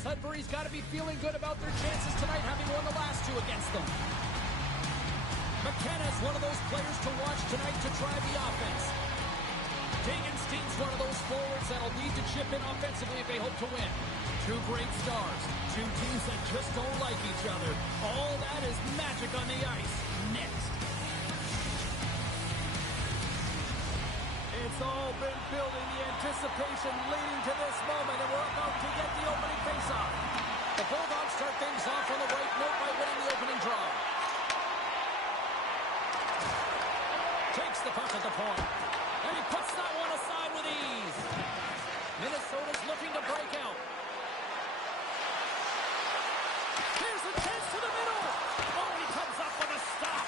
Sudbury's got to be feeling good about their chances tonight, having won the last two against them. McKenna's one of those players to watch tonight to drive the offense. Dagenstein's one of those forwards that'll need to chip in offensively if they hope to win. Two great stars, two teams that just don't like each other. All that is magic on the ice. Next. It's all been building, the anticipation leading to this moment, and we're about to get the opening faceoff. The Bulldogs start things off on the right note by winning the opening draw. Takes the puck at the point, and he puts that one aside with ease. Minnesota's looking to break out. Here's a chance to the middle. Oh, he comes up with a stop.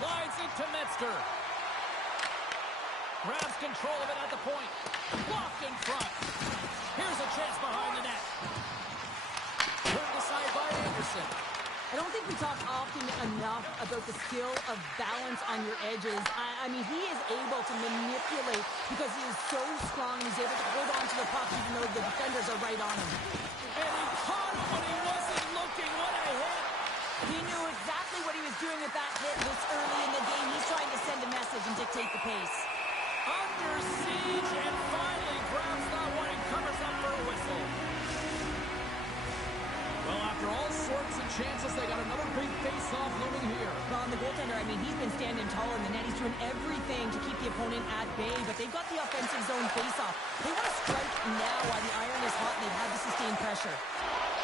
Slides into Metzger. Grabs control of it at the point. Blocked in front. Here's a chance behind the net. Turned aside by Anderson. I don't think we talk often enough about the skill of balance on your edges. I mean, he is able to manipulate because he is so strong. He's able to hold on to the puck even though the defenders are right on him. And he caught him when he wasn't looking. What a hit. He knew exactly what he was doing with that hit this early in the game. He's trying to send a message and dictate the pace. Under siege and finally grabs that one and covers up for a whistle. Well, after all sorts of chances, they got another big face-off looming here. Well, and the goaltender, I mean, he's been standing tall in the net. He's doing everything to keep the opponent at bay, but they've got the offensive zone face-off. They want to strike now while the iron is hot and they've had to sustain pressure.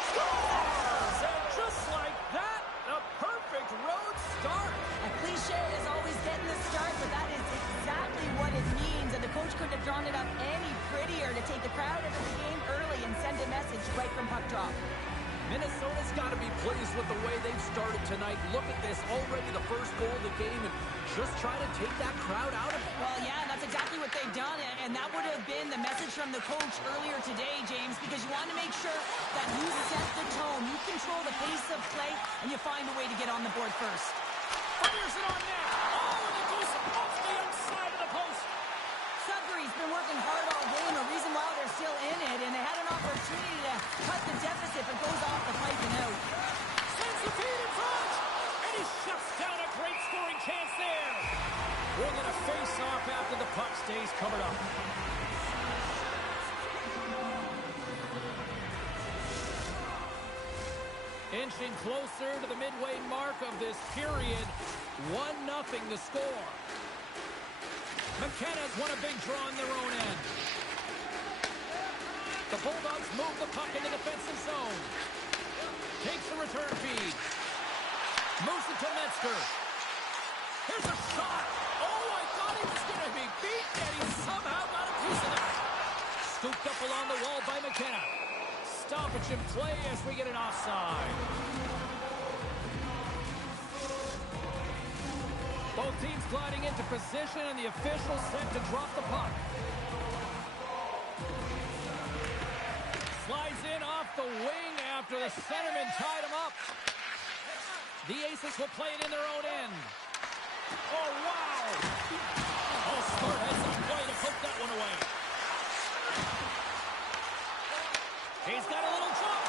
Scores! And just like that, a perfect road start. A cliche is always getting the start, but that is exactly what it means, and the coach couldn't have drawn it up any prettier to take the crowd into the game early and send a message right from puck drop. Minnesota's got to be pleased with the way they've started tonight. Look at this, already the first goal of the game, and just try to take that crowd out of it. Well, yeah, that's exactly what they've done, and that would have been the message from the coach earlier today, James, because you want to make sure that you set the tone, you control the pace of play, and you find a way to get on the board first. Fires it on net. Oh, and it goes off the outside of the post. Sudbury's been working hard all game, a reason why they're still in it, and they had an opportunity to cut the deficit, but goes off the pipe and out. Sends the feed in front, and he shuts down a great scoring chance there. We're going to face off after the puck stays covered up. Inching closer to the midway mark of this period. 1-0 the score. McKenna's won a big draw in their own end. The Bulldogs move the puck in the defensive zone. Takes the return feed. Moves it to Metzger. Here's a shot. Oh, I thought he was going to be beat, and he somehow got a piece of that. Scooped up along the wall by McKenna. Stoppage in play as we get an offside. Both teams gliding into position, and the official set to drop the puck. Slides in off the wing after the centerman tied him up. The Aces will play it in their own end. Oh, wow! Oh, smart heads up play to poke that one away. He's got a little jump.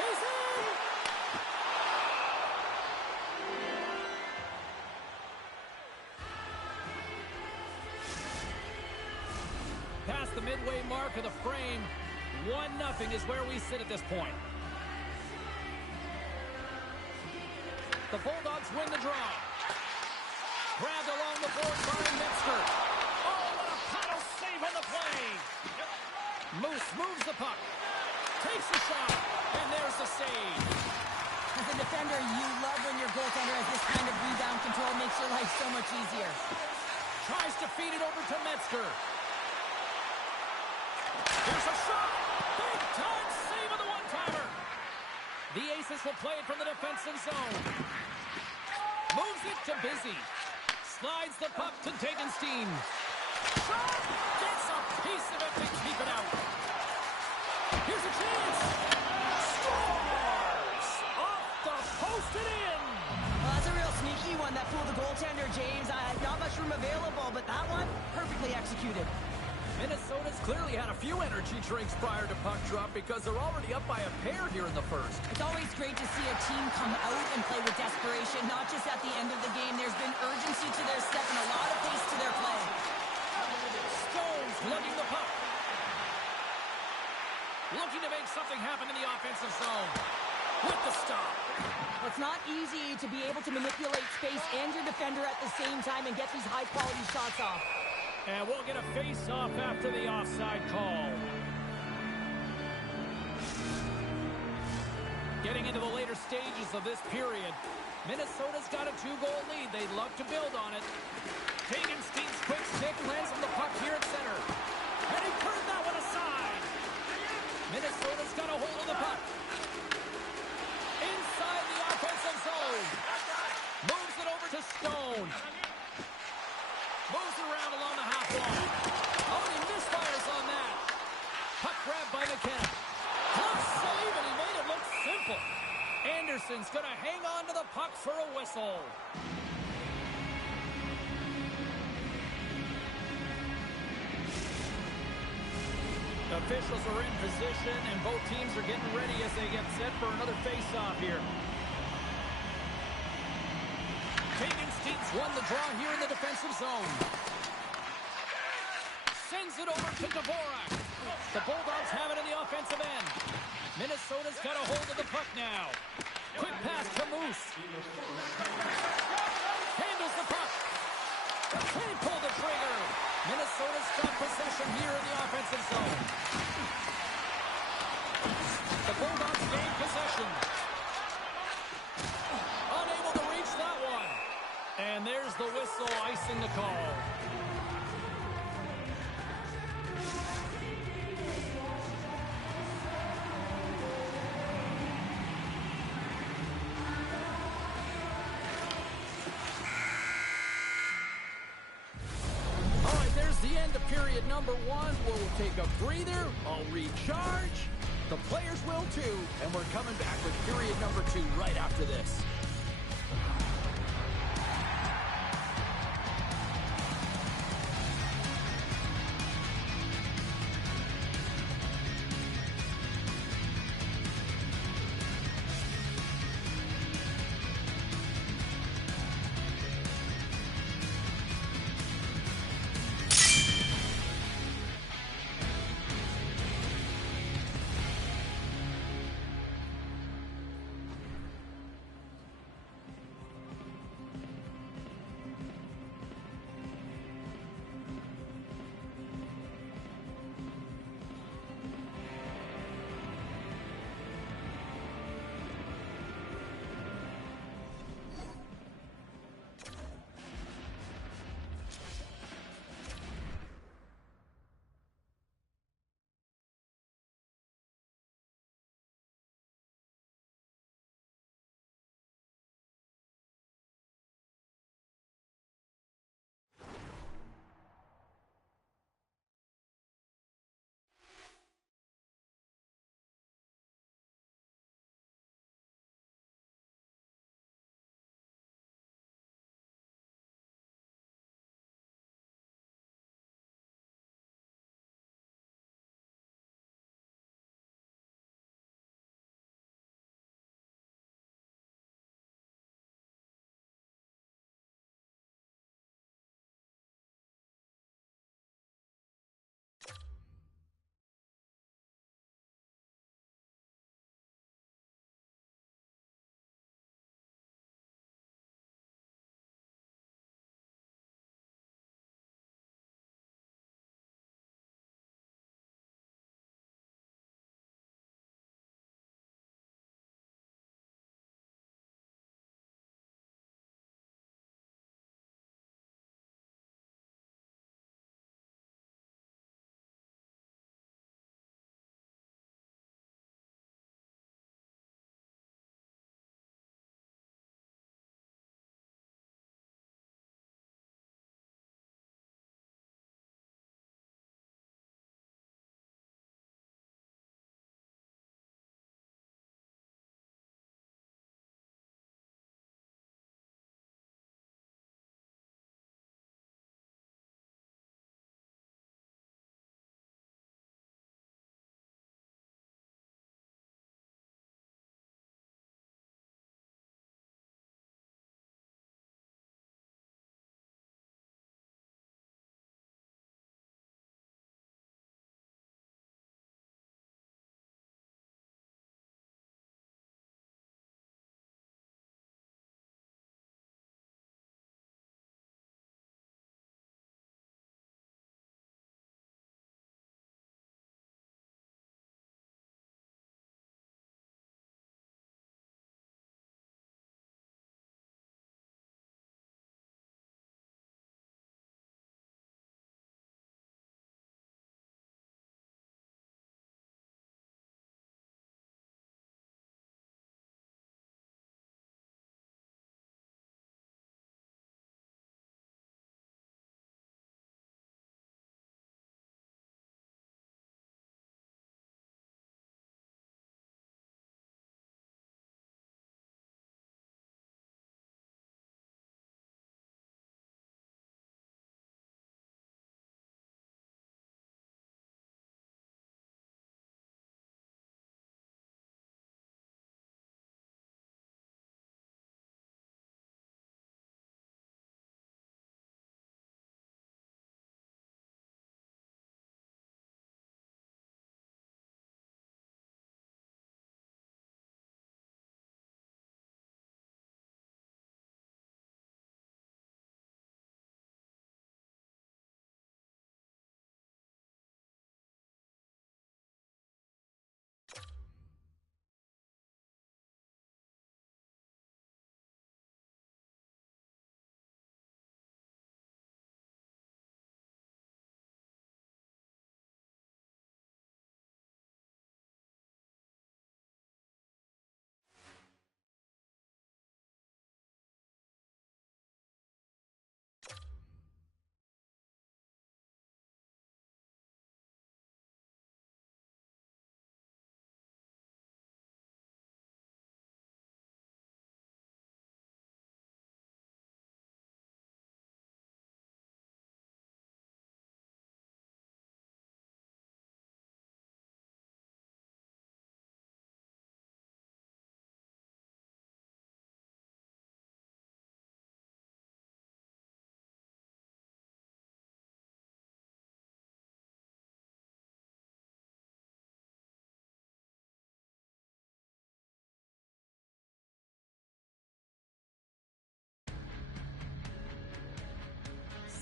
He's in! Past the midway mark of the frame, 1-0 is where we sit at this point. The Bulldogs win the draw. Grabbed along the board by Metzger. Oh, what a paddle save on the play. Moose moves the puck. Takes the shot, and there's the save. As a defender, you love when your goaltender has this kind of rebound control. Makes your life so much easier. Tries to feed it over to Metzger. Here's a shot. Big time save of the one-timer. The Aces will play it from the defensive zone. Moves it to Busy. Slides the puck to Dagenstein. Shot! Gets a piece of it to keep it out. Here's a chance. Scores! Off the post and in. Well, that's a real sneaky one that fooled the goaltender, James. Not much room available, but that one perfectly executed. Minnesota's clearly had a few energy drinks prior to puck drop because they're already up by a pair here in the first. It's always great to see a team come out and play with desperation, not just at the end of the game. There's been urgency to their step and a lot of pace to their play. Stones lugging the puck. Looking to make something happen in the offensive zone. With the stop. Well, it's not easy to be able to manipulate space and your defender at the same time and get these high-quality shots off. And we'll get a face-off after the offside call. Getting into the later stages of this period, Minnesota's got a 2-goal lead. They'd love to build on it. Hagenstein's quick stick lands on the puck here at center. And he turned that one aside. Minnesota's got a hold of the puck. Inside the offensive zone. Moves it over to Stone. Moves it around along the half wall. Oh, he misfires on that. Puck grabbed by McKenna. Close save, and he made it look simple. Anderson's going to hang on to the puck for a whistle. Officials are in position, and both teams are getting ready as they get set for another face-off here. Hagenstein's won the draw here in the defensive zone. Sends it over to Dvorak. The Bulldogs have it in the offensive end. Minnesota's got a hold of the puck now. Quick pass to Moose. Handles the puck. Can't pull the trigger. Minnesota's got possession here in the offensive zone. The Bulldogs gain possession. Unable to reach that one. And there's the whistle, icing the call. All right, there's the end of period number 1. We'll take a breather. I'll recharge. The players will too. And we're coming back with period number 2 right after this.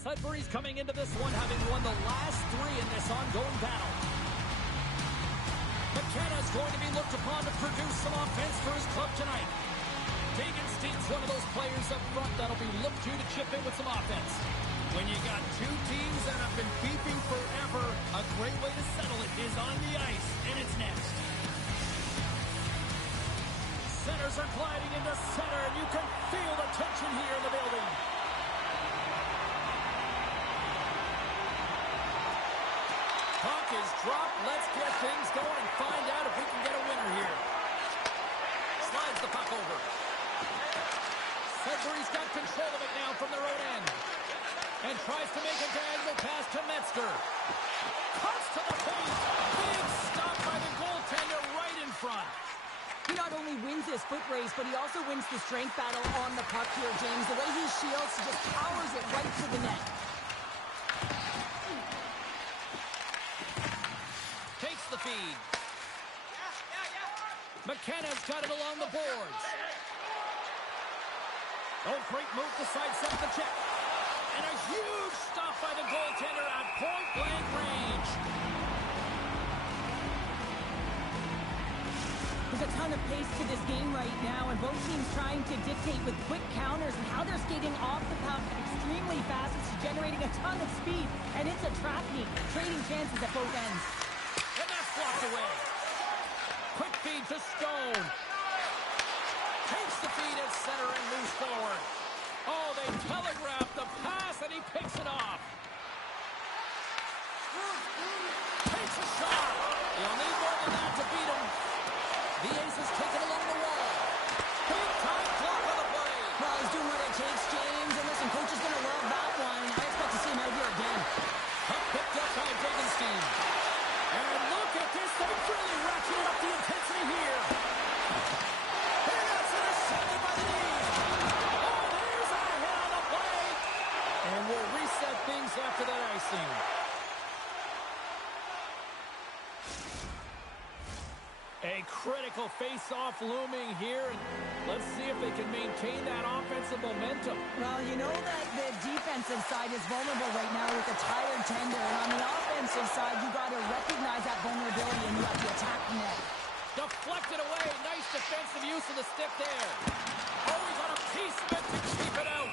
Sudbury's coming into this one having won the last 3 in this ongoing battle. McKenna's going to be looked upon to produce some offense for his club tonight. Dagenstein's one of those players up front that'll be looked to chip in with some offense. When you got 2 teams that have been beefing forever, a great way to settle it is on the ice, and it's next. Centers are gliding into center, and you can feel the tension here in the building. Puck is dropped. Let's get things going and find out if we can get a winner here. Slides the puck over. Sudbury's got control of it now from their own end. And tries to make a diagonal pass to Metzger. Cuts to the face. Big stop by the goaltender right in front. He not only wins this foot race, but he also wins the strength battle on the puck here, James. The way he shields, he just powers it right to the net. Takes the feed. McKenna's got it along the boards. Oh, great move to sidestep the check. And a huge stop by the goaltender at point-blank range. There's a ton of pace to this game right now, and both teams trying to dictate with quick counters and how they're skating off the puck extremely fast. It's generating a ton of speed, and it's a trap meet, trading chances at both ends. And that's blocked away. Quick feed to Stone. Takes the feed at center and moves forward. Oh, they telegraphed the pass, and he picks it off. Takes a shot. He'll need more than that to beat him. The ace is taken along the wall. Big time block on the play. Well, he's doing what it takes, James. And listen, coach is going to love that one. I expect to see him out here again. Puck picked up by Dagenstein. And look at this. They've really ratcheted up the intensity here. And that's intercepted by the knee. Oh, there's a hit on the play. And we'll reset things after that icing. A critical face-off looming here. Let's see if they can maintain that offensive momentum. Well, you know that the defensive side is vulnerable right now with a tired tender. And on the offensive side, you got to recognize that vulnerability and you have to attack the net. Deflected away. Nice defensive use of the stick there. Oh, we got a piece of it to keep it out.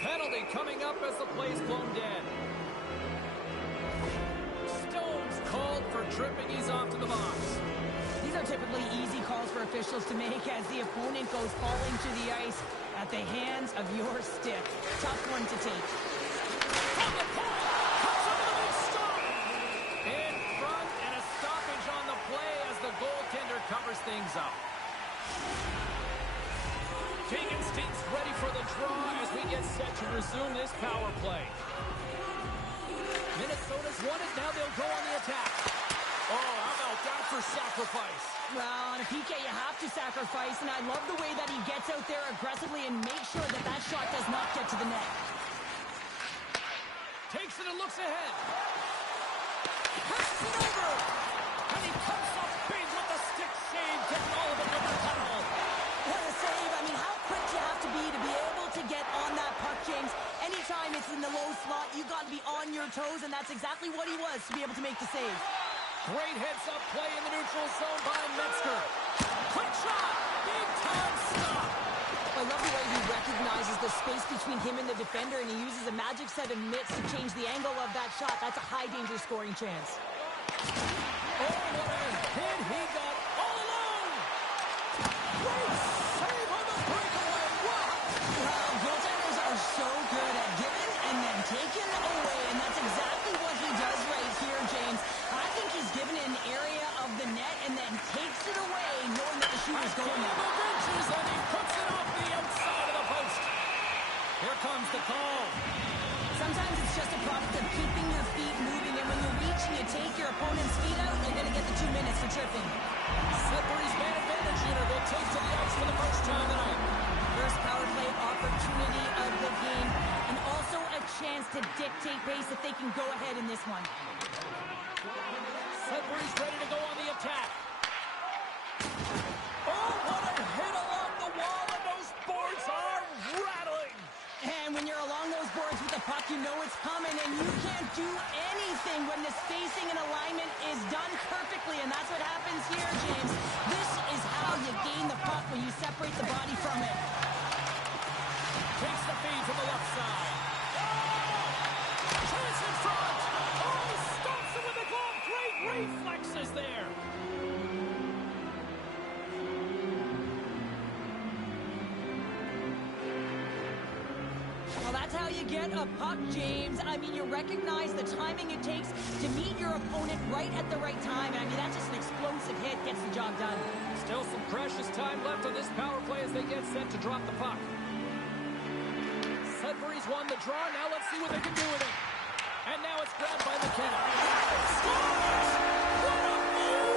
Penalty coming up as the play's blown dead. Stone's called for tripping. He's off to the box. These are typically easy calls for officials to make as the opponent goes falling to the ice at the hands of your stick. Tough one to take. From the point, cuts over the big stop. In front, and a stoppage on the play as the goaltender covers things up. Dagenstein's ready for the draw as we get set to resume this power play. Minnesota's won it, now they'll go on the attack. Oh, how about that for sacrifice? Well, on a PK, you have to sacrifice, and I love the way that he gets out there aggressively and makes sure that that shot does not get to the net. Takes it and looks ahead. Passes it over. And he comes up big with the stick save, getting all of it with the tunnel. What a save. I mean, how quick you have to be able to get on that puck, James. Anytime it's in the low slot, you got to be on your toes, and that's exactly what he was to be able to make the save. Great heads-up play in the neutral zone by Metzger. Quick shot! Big-time stop! I love the way he recognizes the space between him and the defender, and he uses a magic set of mitts to change the angle of that shot. That's a high-danger scoring chance. Oh, what a hit he got all alone! Great save on the breakaway! Wow! Well, goaltenders are so good at giving and then taking away, and that's exactly what he does right here, James. I think he's given an area of the net and then takes it away, knowing that the shooter's going there. The benches, and he puts it off the outside of the post. Here comes the call. Sometimes it's just a product of keeping your feet moving, and when you reach and you take your opponent's feet out, you're going to get the 2 minutes for tripping. Sudbury's man advantage unit will take to the ice for the first time tonight. First power play opportunity of the game, and also a chance to dictate pace if they can go ahead in this one. Sudbury's ready to go on the attack. Oh, what a hit along the wall, and those boards are rattling. And when you're along those boards with the puck, you know it's do anything when the spacing and alignment is done perfectly, and that's what happens here, James. This is how you gain the puck, when you separate the body from it. Takes the feed from the left side. Chance in front. Oh, he stops it with the glove. Great reflexes there. Well, that's how you get a puck, James. I mean, you recognize the timing it takes to meet your opponent right at the right time. And I mean, that's just an explosive hit, gets the job done. Still some precious time left on this power play as they get set to drop the puck. Sudbury's won the draw. Now let's see what they can do with it. And now it's grabbed by McKenna. Scores! What a move!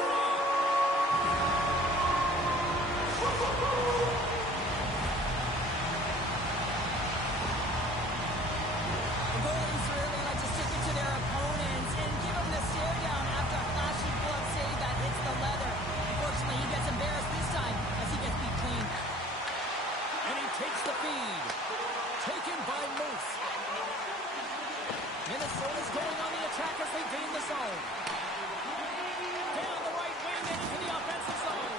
Goalies really like to stick it to their opponents and give them the stare down after a flashy glove save that hits the leather. Unfortunately, he gets embarrassed this time as he gets beat clean. And he takes the feed. Taken by Moose. Minnesota's going on the attack as they gain the zone. Down the right wing and into the offensive zone.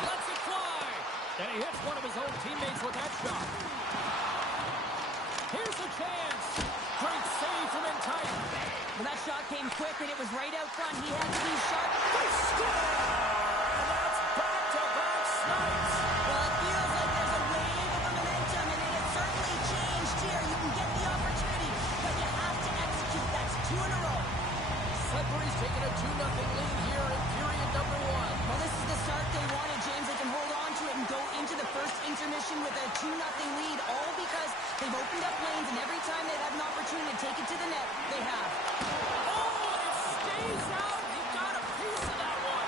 Lets it fly. And he hits one of his own teammates with that shot. Here's a chance. Great save from in tight. Well, that shot came quick and it was right out front. He had to be sharp. They score! And that's back-to-back snipes. Well, it feels like there's a wave of momentum, and it has certainly changed here. You can get the opportunity, but you have to execute. That's 2 in a row. Sudbury's taking a 2-0 lead here in period number 1. Well, this is the start they wanted, James. They can hold on to it and go into the first intermission with a 2-0 lead, all because they've opened up lanes, and every time they've had an opportunity to take it to the net, they have. Oh, it stays out. He got a piece of that one.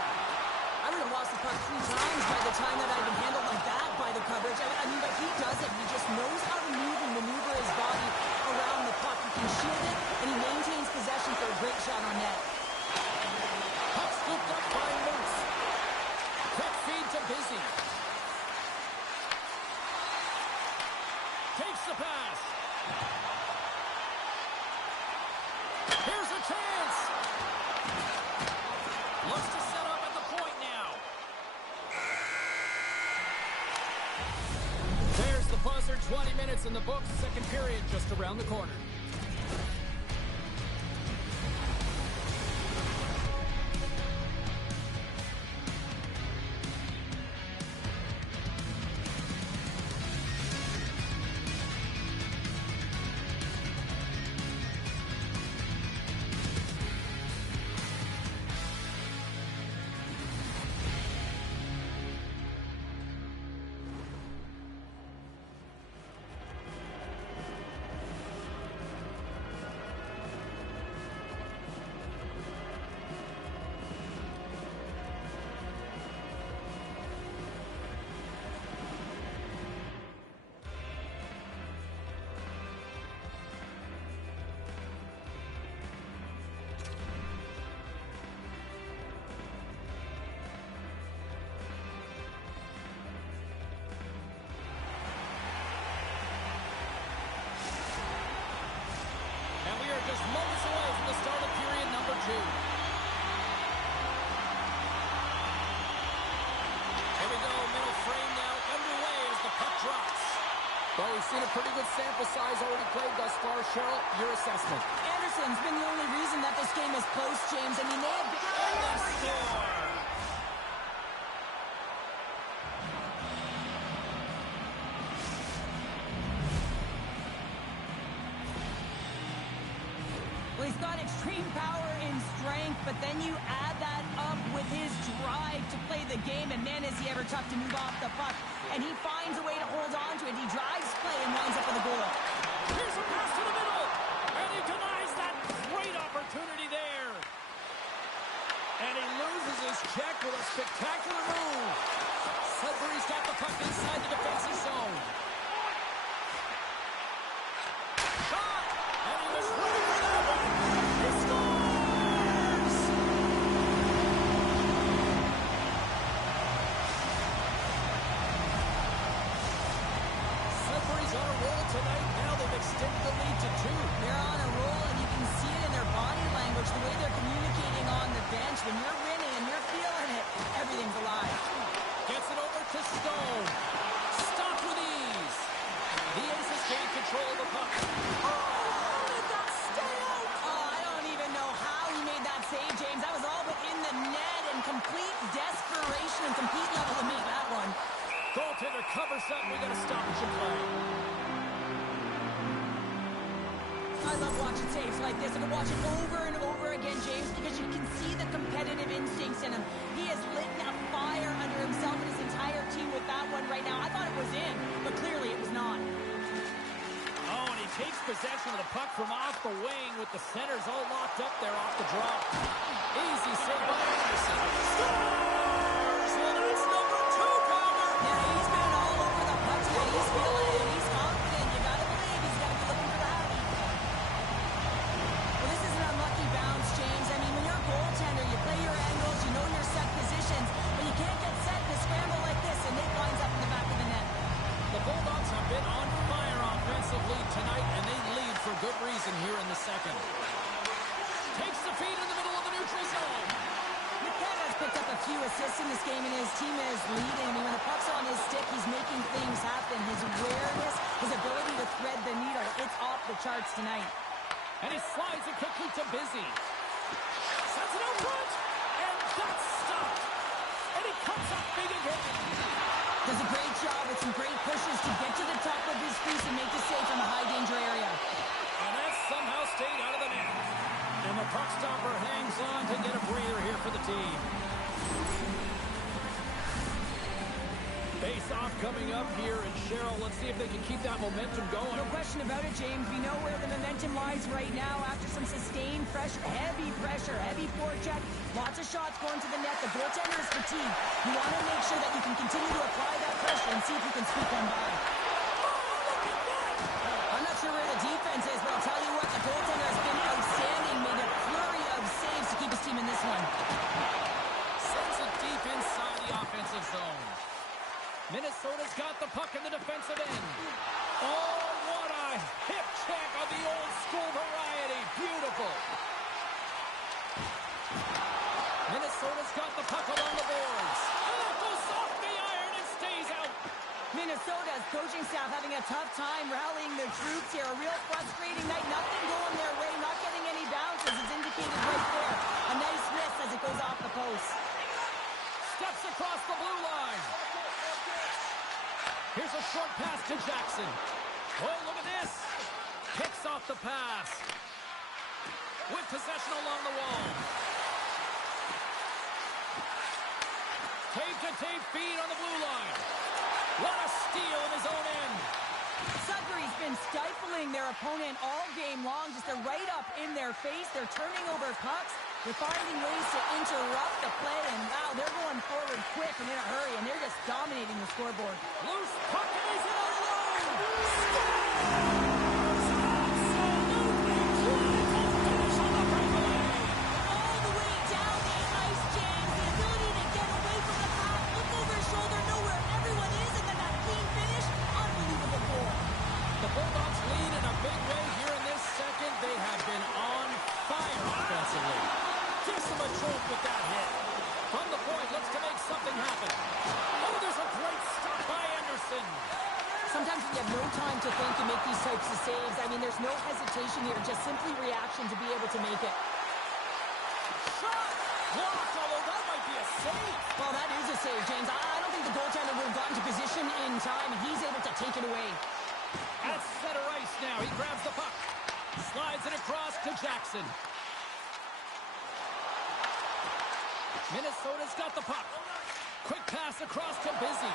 I would have lost the puck 3 times by the time that I've been handled like that by the coverage. I mean, but he does it. He just knows how to move and maneuver his body around the puck. He can shield it, and he maintains possession for a great shot on net. Puck scooped up by Moose. Quick feed to Busy. Takes the pass. Here's a chance. Looks to set up at the point now. There's the buzzer. 20 minutes in the books. Second period just around the corner. Just moments away from the start of period number 2. Here we go, middle frame now underway as the puck drops. Well, we've seen a pretty good sample size already played thus far. Cheryl, your assessment. Anderson's been the only reason that this game is close, James. I mean, they have been... And they score! Well, he's got extreme power and strength, but then you add that up with his drive to play the game, and man, is he ever tough to move off the puck. And he finds a way to hold on to it. He drives play and winds up with a goal. Here's a pass to the middle, and he denies that great opportunity there. And he loses his check with a spectacular move. Sudbury's got the puck inside the defensive zone. Shot! And he was ready for that one. He scores! Sudbury's on a roll tonight. Now they've extended the lead I love watching saves like this. I can watch it over and over again, James, because you can see the competitive instincts in him. He has lit a fire under himself and his entire team with that one right now. I thought it was in, but clearly it was not. Oh, and he takes possession of the puck from off the wing with the centers all locked up there off the drop. Easy save by Anderson. Scores! Well, that's number 2, Connor. Yeah, he's been all over the puck tonight. He's feeling it. He's confident. You gotta believe he's gotta be looking for the happy. Well, this is an unlucky bounce, James. I mean, when you're a goaltender, you play your angles, you know your set positions, but you can't get set in a scramble like this, and Nick lines up in the back of the net. The Bulldogs have been on fire offensively tonight, and they lead for good reason here in the second. Takes the feed in the middle of the neutral zone. McKenna has picked up a few assists in this game, and his team is leading. I mean, when the puck's on his stick, he's making things happen. His awareness, his ability to thread the needle, it's off the charts tonight. And he slides it quickly to Busy. Sets it out front, and that's stopped. And he comes up big again. Does a great job with some great pushes to get to the top of his crease and make the save from a high-danger area. And that somehow stayed out of the net. And the puck stopper hangs on to get a breather here for the team. Face-off coming up here, and Cheryl, let's see if they can keep that momentum going. No question about it, James. We know where the momentum lies right now after some sustained pressure, heavy forecheck, lots of shots going to the net. The goaltender is fatigued. You want to make sure that you can continue to apply that pressure and see if you can squeak one by. I'm not sure where the defense is, but I'll tell you what, the goaltender has been outstanding, made a flurry of saves to keep his team in this one. Sends it deep inside the offensive zone. Minnesota's got the puck in the defensive end. Oh, what a hip check of the old school variety. Beautiful. Minnesota's got the puck along the boards. And it goes off the iron and stays out. Minnesota's coaching staff having a tough time rallying their troops here. A real frustrating night. Nothing going their way. Not getting any bounces is indicated right there. A nice miss as it goes off the post. Steps across the blue line. Here's a short pass to Jackson. Oh, look at this. Picks off the pass. With possession along the wall. Tape-to-tape feed on the blue line. What a steal in his own end. Sudbury's been stifling their opponent all game long. Just they're right up in their face. They're turning over pucks. They're finding ways to interrupt the play, and wow, they're going forward quick and in a hurry, and they're just dominating the scoreboard. Loose puck, and he's in alone! All the way down the ice, James. The ability to get away from the pack, look over his shoulder, know where everyone is, and then that clean finish. Unbelievable goal. The Bulldogs lead in a big way here in this second. They have been on fire offensively. Gives them a trope with that hit. From the point, looks to make something happen. Oh, there's a great stop by Anderson. Sometimes when you have no time to think to make these types of saves, I mean, there's no hesitation here, just simply reaction to be able to make it. Shot! Blocked, although that might be a save. Well, that is a save, James. I don't think the goaltender would have gotten to position in time, and he's able to take it away. At center ice now, he grabs the puck. Slides it across to Jackson. Minnesota's got the puck. Quick pass across to Busy.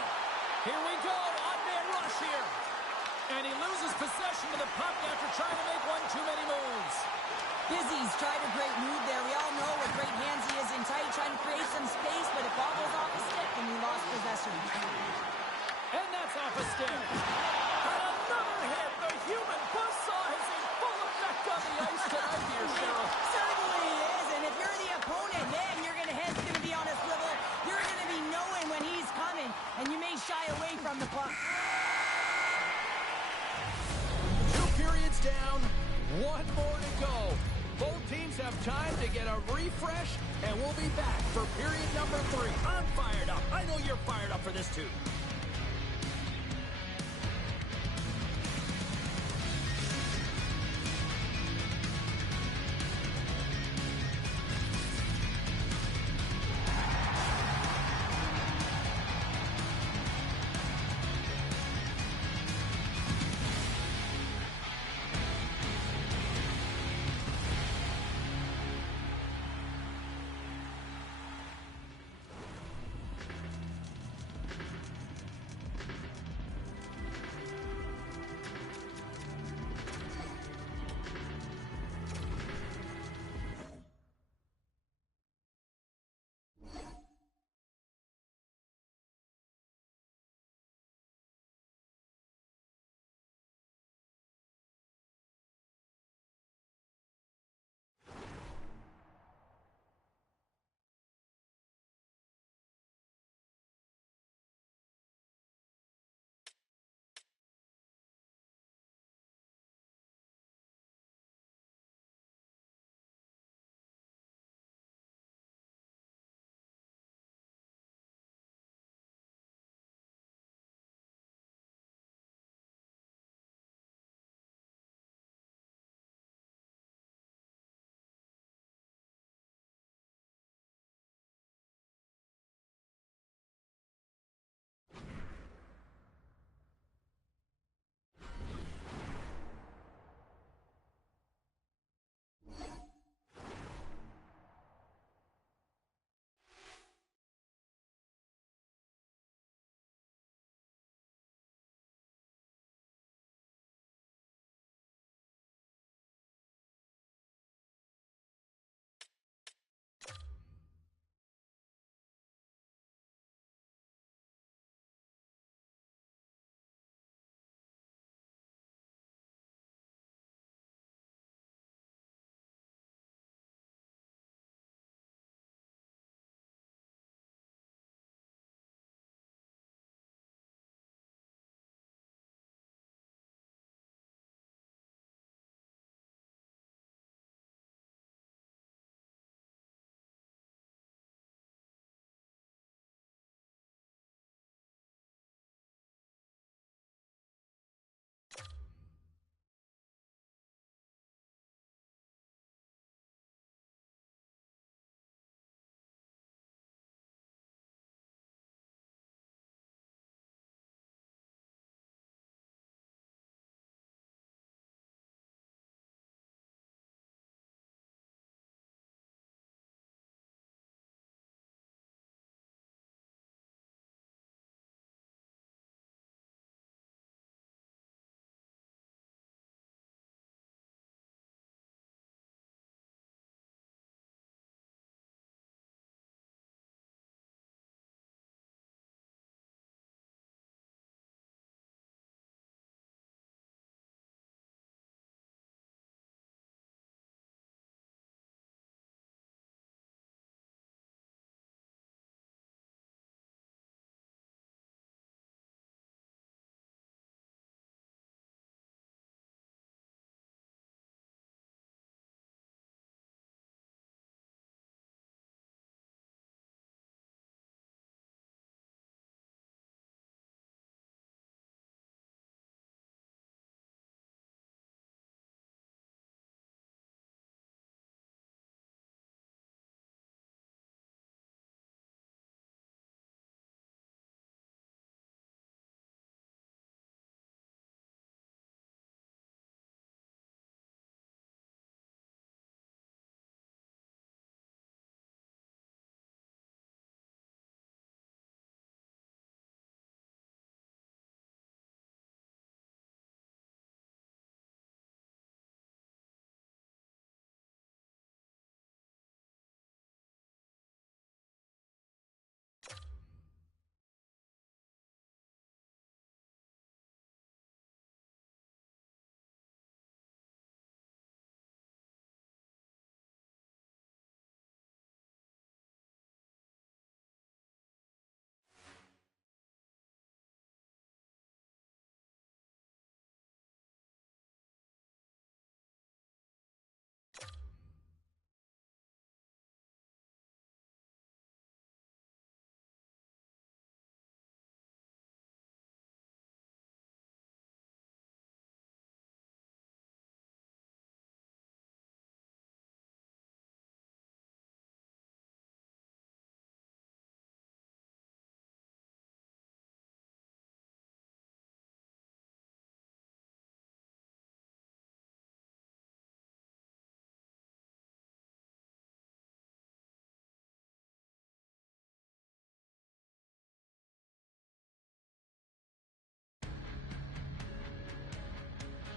Here we go, on-man rush here. And he loses possession of the puck after trying to make one too many moves. Busy's tried a great move there. We all know what great hands he is in tight, trying to create some space, but it bobbles off his stick and he lost possession. And that's off a stick. And another hit. The human buzzsaw is in full effect on the ice tonight here, Cheryl. Certainly is, and if you're the opponent, man, your head's going to be on a swivel. You're going to be knowing when he's coming, and you may shy away from the puck. 2 periods down, 1 more to go. Both teams have time to get a refresh, and we'll be back for period number 3. I'm fired up. I know you're fired up for this too.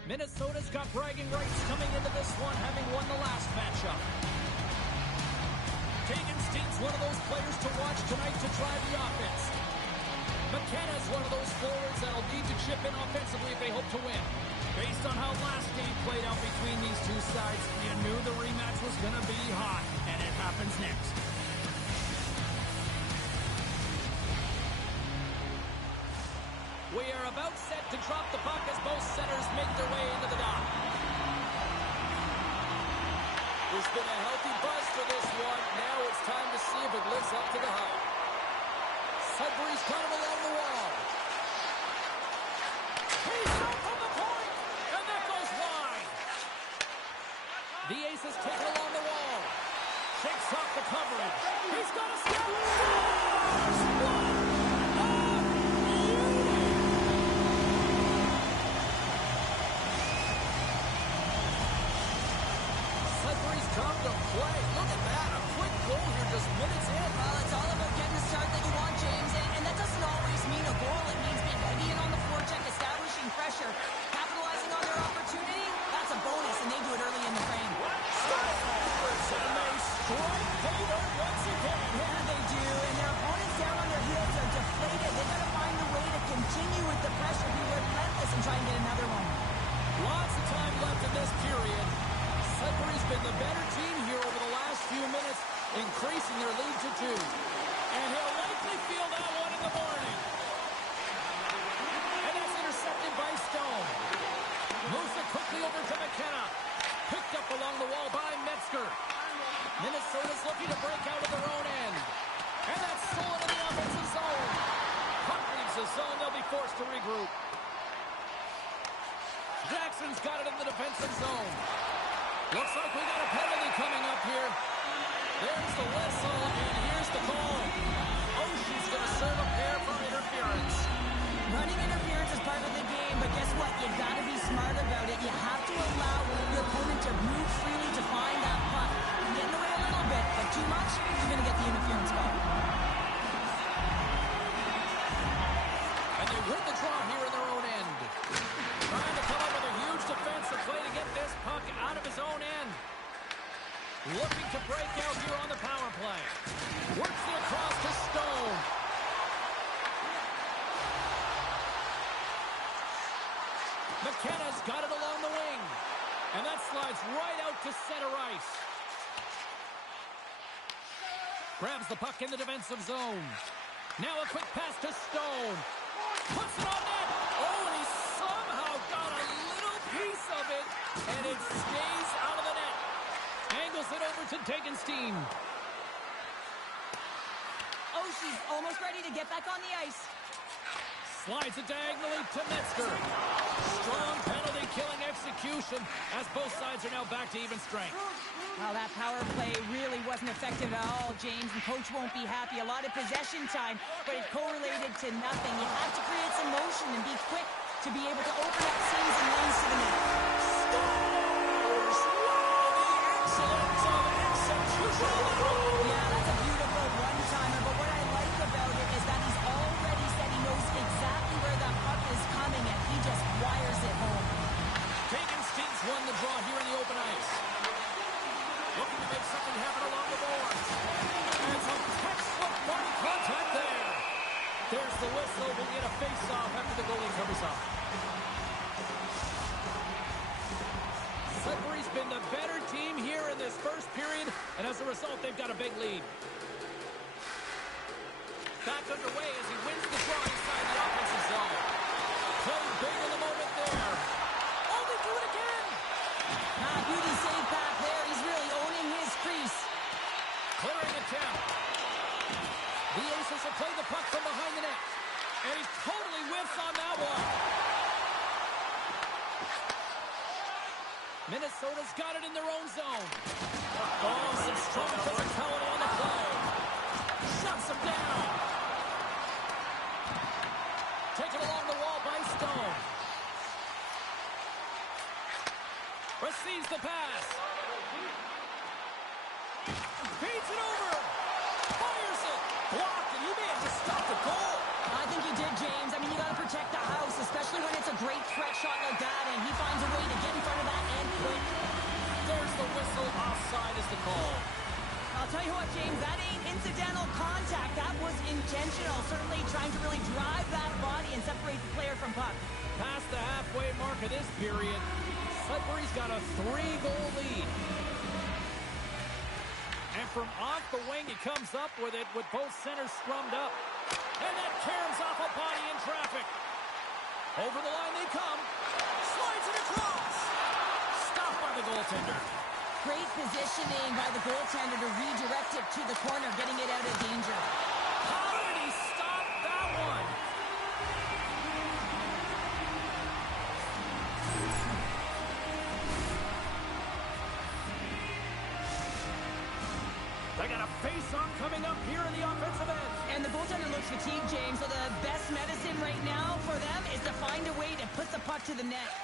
Minnesota's got bragging rights coming into this one, having won the last matchup. Tegenstein's one of those players to watch tonight to drive the offense. McKenna's one of those forwards that'll need to chip in offensively if they hope to win. Based on how last game played out between these two sides, you knew the rematch was going to be hot, and it happens next. We are about set to drop the puck as both centers make their way into the dock. There's been a healthy buzz for this one. Now it's time to see if it lives up to the hype. Sudbury's got it along the wall. He's shot from the point, and that goes wide. The Aces take it along the wall. Shakes off the coverage. He's got a step. Scores! Sudbury's come to play. Look at that. A quick goal here just minutes in. Well, it's all about getting the start that you want, James. And that doesn't always mean a goal. It means being heavy in on the forecheck, establishing pressure, capitalizing on their opportunity. That's a bonus, and they do it early in the frame. And they strike Taylor once again. Yeah, they do. And their opponents down on their heels are deflated. They've got to find a way to continue with the pressure, be relentless, and try and get another one. Lots of time left in this period. Sudbury's been the better team here over the last few minutes, increasing their lead to 2. And he'll likely feel that one in the morning. And that's intercepted by Stone. Moves it quickly over to McKenna. Picked up along the wall by Metzger. Minnesota's looking to break out of their own end. And that's stolen in the offensive zone. Puck leaves the zone. They'll be forced to regroup. Jackson's got it in the defensive zone. Looks like we got a penalty coming up here. There's the whistle, and here's the call. Oshie's going to serve a pair for interference. Running interference is part of the game, but guess what? You got to be smart about it. You have to allow your opponent to move freely to find that puck. You get in the way a little bit, but too much, you're going to get the interference call. And they win the draw here in their own end. Trying to come up with a huge defensive play to get this puck out of his own end. Looking to break out here on the power play. Works it across to Stone. McKenna's got it along the wing. And that slides right out to center ice. Grabs the puck in the defensive zone. Now a quick pass to Stone. Puts it on net. Oh, and he somehow got a little piece of it. And it stays out of the net. Angles it over to Tegenstein. Oh, she's almost ready to get back on the ice. Slides it diagonally to Metzger. Strong penalty-killing execution as both sides are now back to even strength. Well, that power play really wasn't effective at all, James, and Coach won't be happy. A lot of possession time, but it correlated to nothing. You have to create some motion and be quick to be able to open up seams and lanes to the net. Scores! Wow, the excellence of execution! Yeah, that's a beautiful one-timer, but what I like about it is that he's already said he knows exactly where that puck is coming, and he just wires it home. Tegenstein's won the draw here in the open ice. Looking to make something happen along the boards. And some textbook body contact there. There's the whistle. We'll get a face-off after the goalie covers up. Sudbury's been the better team here in this first period, and as a result, they've got a big lead. Back underway as he wins the draw inside the offensive zone. Played big in the moment there. Oh, they do it again! Beauty save back there. He's really owning his crease. Clearing attempt. The Aces will play the puck from behind the net. And he totally whiffs on that one. Minnesota's got it in their own zone. Oh, some strong physicality on the play. Shuts him down. Taken along the wall by Stone. Receives the pass. Feeds it over. Fires it. Blocked, and he may have just stopped the goal. I think he did, James. I mean, you got to protect the house, especially when it's a great threat shot like that, and he finds a way quick. There's the whistle. Offside is the call. I'll tell you what, James, that ain't incidental contact. That was intentional. Certainly trying to really drive that body and separate the player from puck. Past the halfway mark of this period, Sudbury's got a 3-goal lead. And from off the wing, he comes up with it with both centers scrummed up. And that caroms off a body in traffic. Over the line they come. Slides it across. Stopped by the goaltender. Great positioning by the goaltender to redirect it to the corner, getting it out of danger. How did he stop that one? They got a face-off coming up here in the offensive end. And the goaltender looks fatigued, James, so the best medicine right now for them is to find a way to put the puck to the net.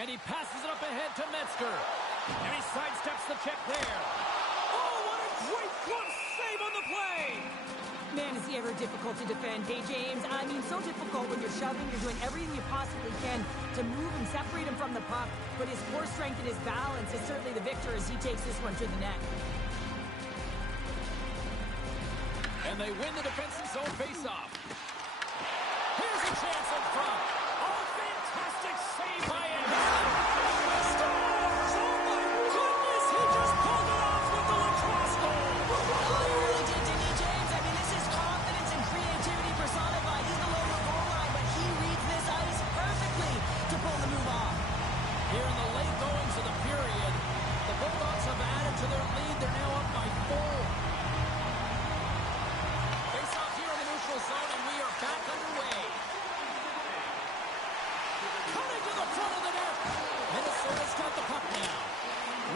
And he passes it up ahead to Metzger. And he sidesteps the check there. Oh, what a great glove save on the play! Man, is he ever difficult to defend. Hey, James, I mean, so difficult when you're shoving, you're doing everything you possibly can to move and separate him from the puck. But his core strength and his balance is certainly the victor as he takes this one to the net. And they win the defensive zone face-off. Here's a chance in front. Oh, fantastic save by Anderson. Scores! Oh, my goodness! He just pulled it off with the lacrosse goal. Oh, he really did, didn't he, James? I mean, this is confidence and creativity personified. He's below the goal line, but he reads this ice perfectly to pull the move off. Here in the late goings of the period, the Bulldogs have added to their lead. They're now up by 4. Zone, and we are back underway. Cutting to the front of the net. Minnesota's got the puck now.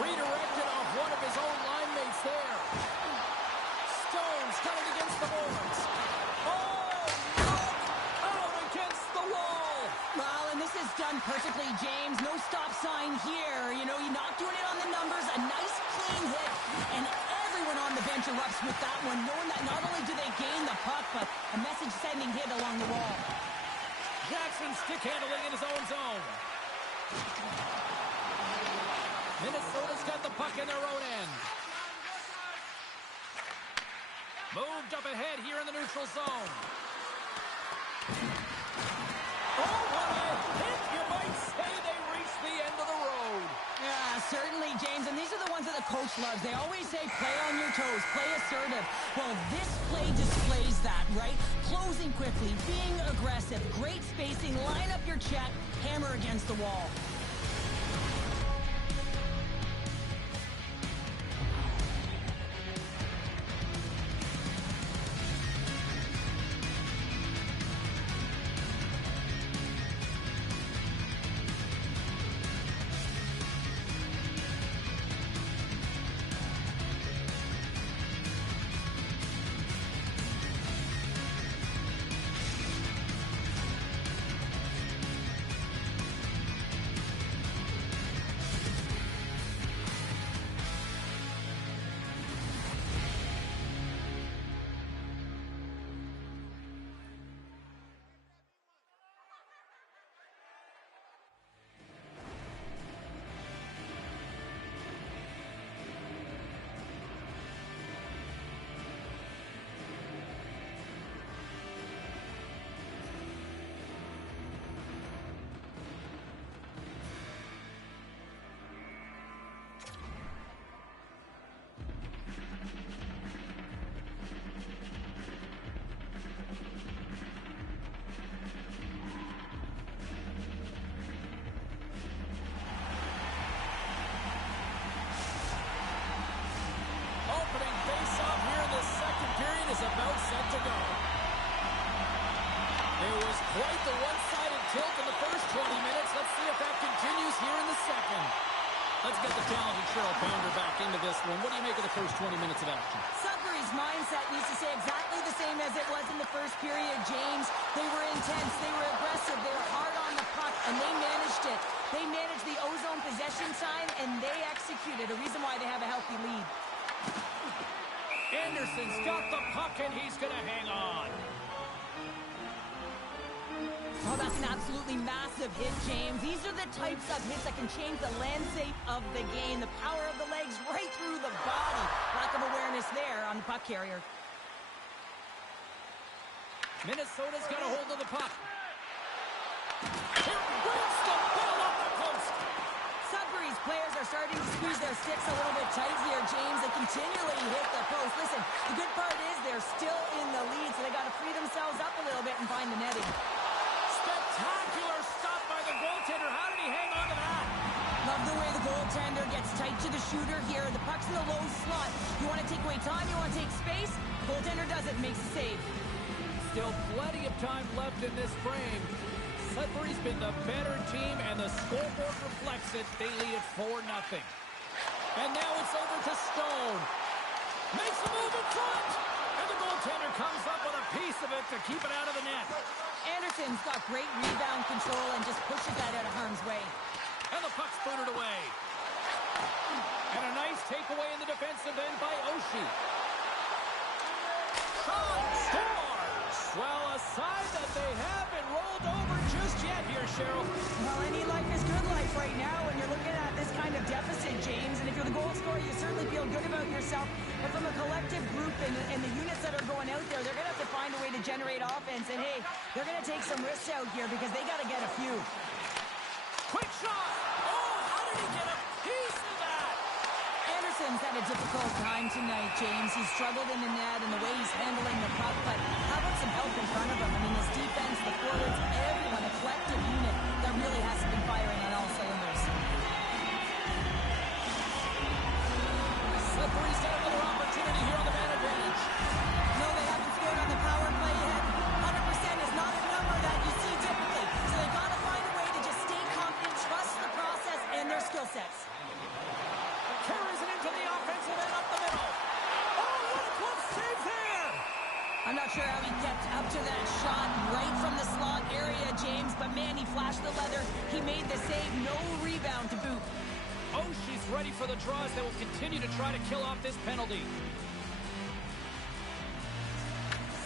Redirected off one of his own line mates there. Stone's cutting against the boards. Oh, look out against the wall. Well, and this is done perfectly, James. No stop sign here. You know, you're not doing it on the numbers. A nice clean hit, and everyone on the bench erupts with that one, knowing that not only do they gain the puck, but a message-sending hit along the wall. Jackson stick handling in his own zone. Minnesota's got the puck in their own end. Moved up ahead here in the neutral zone. Oh, what a hit! You might say they reached the end of the road. Yeah, certainly, James, and these are the ones that the coach loves. They always say, play on your toes, play assertive. Well, this play displays that, right? Closing quickly, being aggressive, great spacing, line up your check, hammer against the wall. about set to go. There was quite the one-sided tilt in the first 20 minutes. Let's see if that continues here in the second. Let's get the talented Cheryl Pounder back into this one. What do you make of the first 20 minutes of action? Sudbury's mindset needs to stay exactly the same as it was in the first period, James. They were intense, they were aggressive, they were hard on the puck, and they managed it. They managed the ozone possession sign, and they executed, a reason why they have a healthy lead. Anderson's got the puck, and he's going to hang on. Oh, that's an absolutely massive hit, James. These are the types of hits that can change the landscape of the game. The power of the legs right through the body. Lack of awareness there on the puck carrier. Minnesota's got a hold of the puck. Here breaks the ball off the post. Sudbury's players are starting to squeeze their sticks a little bit tight here, James. They continually hit the post. Listen, the good part is they're still in the lead, so they got to free themselves up a little bit and find the netting. Spectacular stop by the goaltender. How did he hang on to that? Love the way the goaltender gets tight to the shooter here. The puck's in the low slot. You want to take away time, you want to take space. Goaltender does it, makes the save. Still plenty of time left in this frame. Sudbury's been the better team, and the scoreboard reflects it. They lead it 4-0. And now it's over to Stone. Makes a move in front. And the goaltender comes up with a piece of it to keep it out of the net. Anderson's got great rebound control and just pushes that out of harm's way. And the puck's booted away. And a nice takeaway in the defensive end by Oshie. Shot scores! Well, a sign that they haven't rolled over just yet here, Cheryl. Well, any life is good life right now when you're looking at this kind of deficit, James. And if you're the goal scorer, you certainly feel good about yourself. But from a collective group and the units that are going out there, they're going to have to find a way to generate offense. And, hey, they're going to take some risks out here because they got to get a few. Quick shot! Oh, how did he get a piece of that? Anderson's had a difficult time tonight, James. He's struggled in the net and the way he's handling the puck. But how about some help in front of him? I mean, his defense, the forwards, everyone, a collective unit that really hasn't been firing on all cylinders. Sudbury's got another opportunity here on the man advantage. No, they haven't scored on the power play yet. 100% is not a number that you see typically. So they've got to find a way to just stay confident, trust the process and their skill sets. Carries it into the offensive end up the middle. Oh, what a close save there! I'm not sure how he kept up to that shot right from the slot area, James, but man, he flashed the leather. He made the save, no rebound to boot. Oh, she's ready for the draws. They will continue to try to kill off this penalty.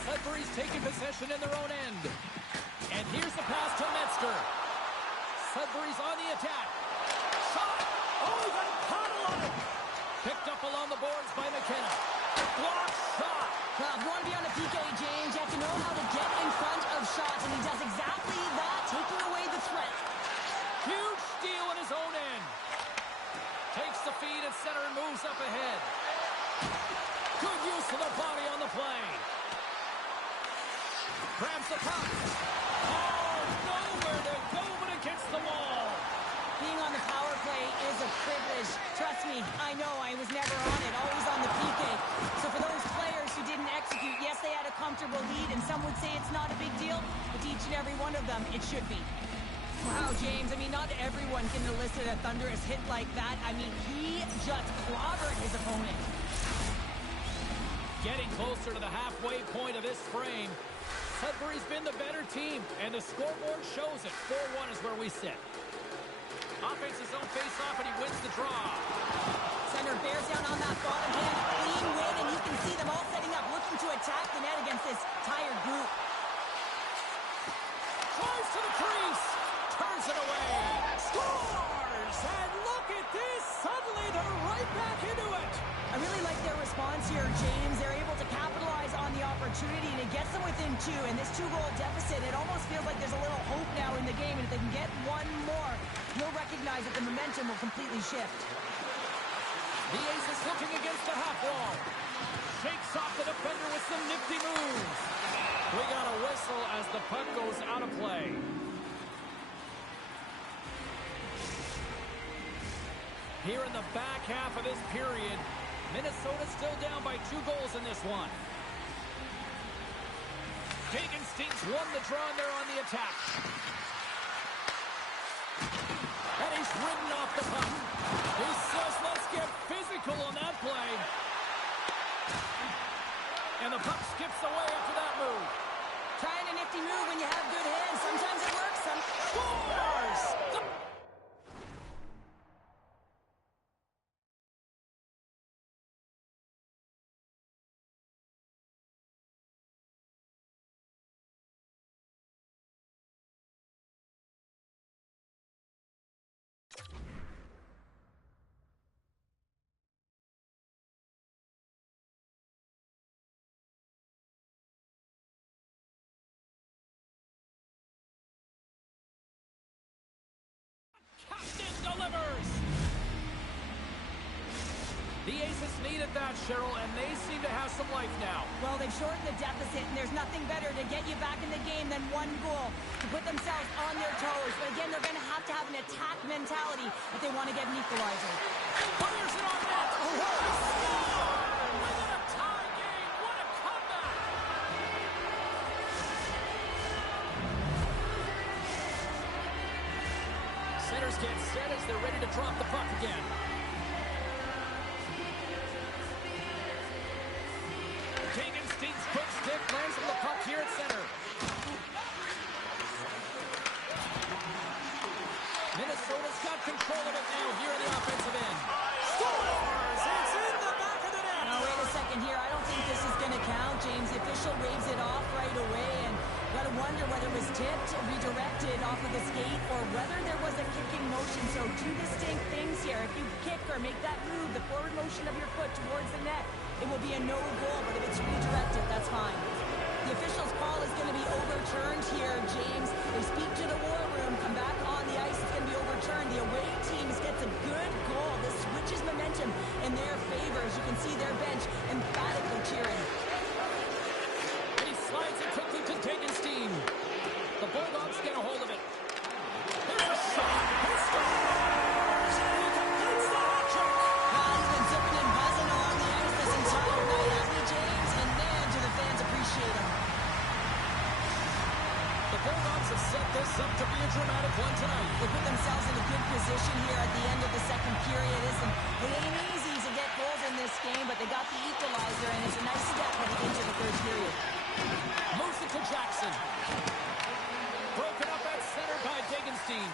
Sudbury's taking possession in their own end. And here's the pass to Metzger. Sudbury's on the attack. Shot! Oh, he got a paddle on it! Picked up along the boards by McKenna. Block shot! Well, if you want to be on a PK, James, you have to know how to get in front of shots, and he does exactly that, taking away the threat. Huge steal in his own end. Takes the feed at center and moves up ahead. Good use of the body on the play. Grabs the puck. Oh, nowhere to go but against the wall. Being on the power play is a privilege. Trust me, I know I was never on it, always on the PK. So for those players who didn't execute, yes, they had a comfortable lead, and some would say it's not a big deal, but to each and every one of them, it should be. Wow, James, I mean, not everyone can elicit a thunderous hit like that. I mean, he just clobbered his opponent. Getting closer to the halfway point of this frame. Sudbury's been the better team, and the scoreboard shows it. 4-1 is where we sit. Offense his own face-off, and he wins the draw. Center bears down on that bottom hand. Clean win, and you can see them all setting up, looking to attack the net against this tired group. Drives to the crease. Turns it away. Scores! And look at this. Suddenly, they're right back into it. I really like their response here, James. They're able to capitalize on the opportunity, and it gets them within two. And this two-goal deficit, it almost feels like there's a little hope now in the game. And if they can get one more, you'll recognize that the momentum will completely shift. The ace is looking against the half wall. Shakes off the defender with some nifty moves. We got a whistle as the puck goes out of play. Here in the back half of this period, Minnesota still down by 2 goals in this one. Dagenstein's won the draw, and they're on the attack. And he's ridden off the puck. He says, let's get physical on that play. And the puck skips away after that move. Trying a nifty move when you have good hands. Sometimes it works, some Scores! The Aces needed that, Cheryl, and they seem to have some life now. Well, they've shortened the deficit, and there's nothing better to get you back in the game than one goal to put themselves on their toes. But again, they're going to have an attack mentality if they want to get an equalizer. Fires it on net. Oh, score! Within a tie game. What a comeback! Centers get set as they're ready to drop the puck again. Tegenstein's quick stick lands on the puck here at center. Minnesota's got control of it now here in the offensive end. Scores! It's in the back of the net! Now, wait a second here. I don't think this is going to count, James. The official waves it off right away, and you got to wonder whether it was tipped, redirected off of the skate, or whether there was a kicking motion. So two distinct things here. If you kick or make that move, the forward motion of your foot towards the net, it will be a no goal, but if it's redirected, that's fine. The official's call is going to be overturned here, James. They speak to the war room, come back on the ice, it's going to be overturned. The away team gets a good goal. This switches momentum in their favor. As you can see, their bench emphatically cheering. And he slides it quickly to Tegenstein. The Bulldogs get a hold of it. There's a shot. He scores! And he completes the hat trick. He's been zipping and buzzing along the ice this entire night, hasn't he, James? And man, do the fans appreciate him. The Bulldogs have set this up to be a dramatic one tonight. They put themselves in a good position here at the end of the second period. It ain't easy to get goals in this game, but they got the equalizer, and it's a nice step heading into the third period. Moves it to Jackson. Broken up at center by Tegenstein.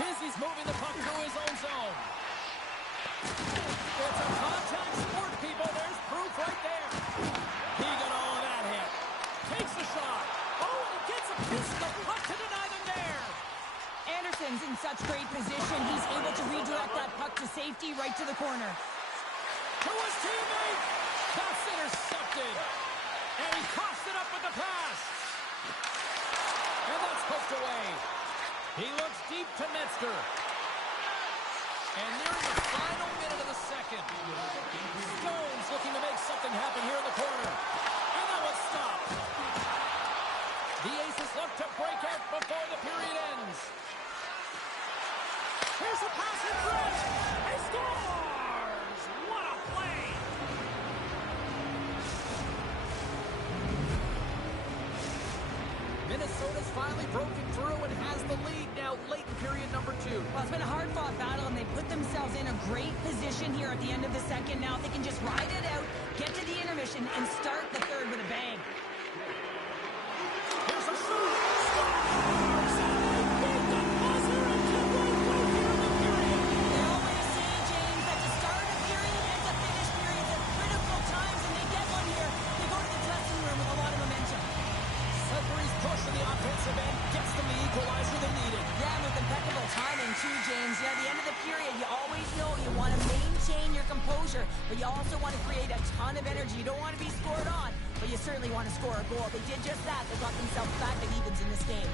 Kizzy's moving the puck through his own zone. It's a contact sport, people. There's proof right there. He got all of that hit. Takes the shot. Oh, and he gets a piece of the puck to deny them there. Anderson's in such great position. He's able to redirect that puck to safety right to the corner. To his teammate. That's intercepted. And he coughs it up with the pass. And that's poked away. He looks deep to Metzger. And nearing the final minute of the second. Stone's looking to make something happen here in the corner. And that was stopped. The Aces look to break out before the period ends. Here's a pass in front. He scores! What a play! Minnesota's finally broken through and has the lead now late in period number 2. Well, it's been a hard-fought battle, and they put themselves in a great position here at the end of the second. Now, if they can just ride it out, get to the intermission, and start the third with a bang. Here's a shot. Scores! And they beat the buzzer and get right back here in the period. They always say, James, that to start a period and to finish periods at critical times, and they get one here. They go to the dressing room with a lot of momentum. Sudbury's push in the offensive end gets them the equalizer they needed. Yeah, with impeccable timing, too, James. Yeah, at the end of the period, you always know you want to maintain your composure, but you also want to create a ton of energy. You don't want to be scored on, but you certainly want to score a goal. They did just that. They got themselves back at evens in this game.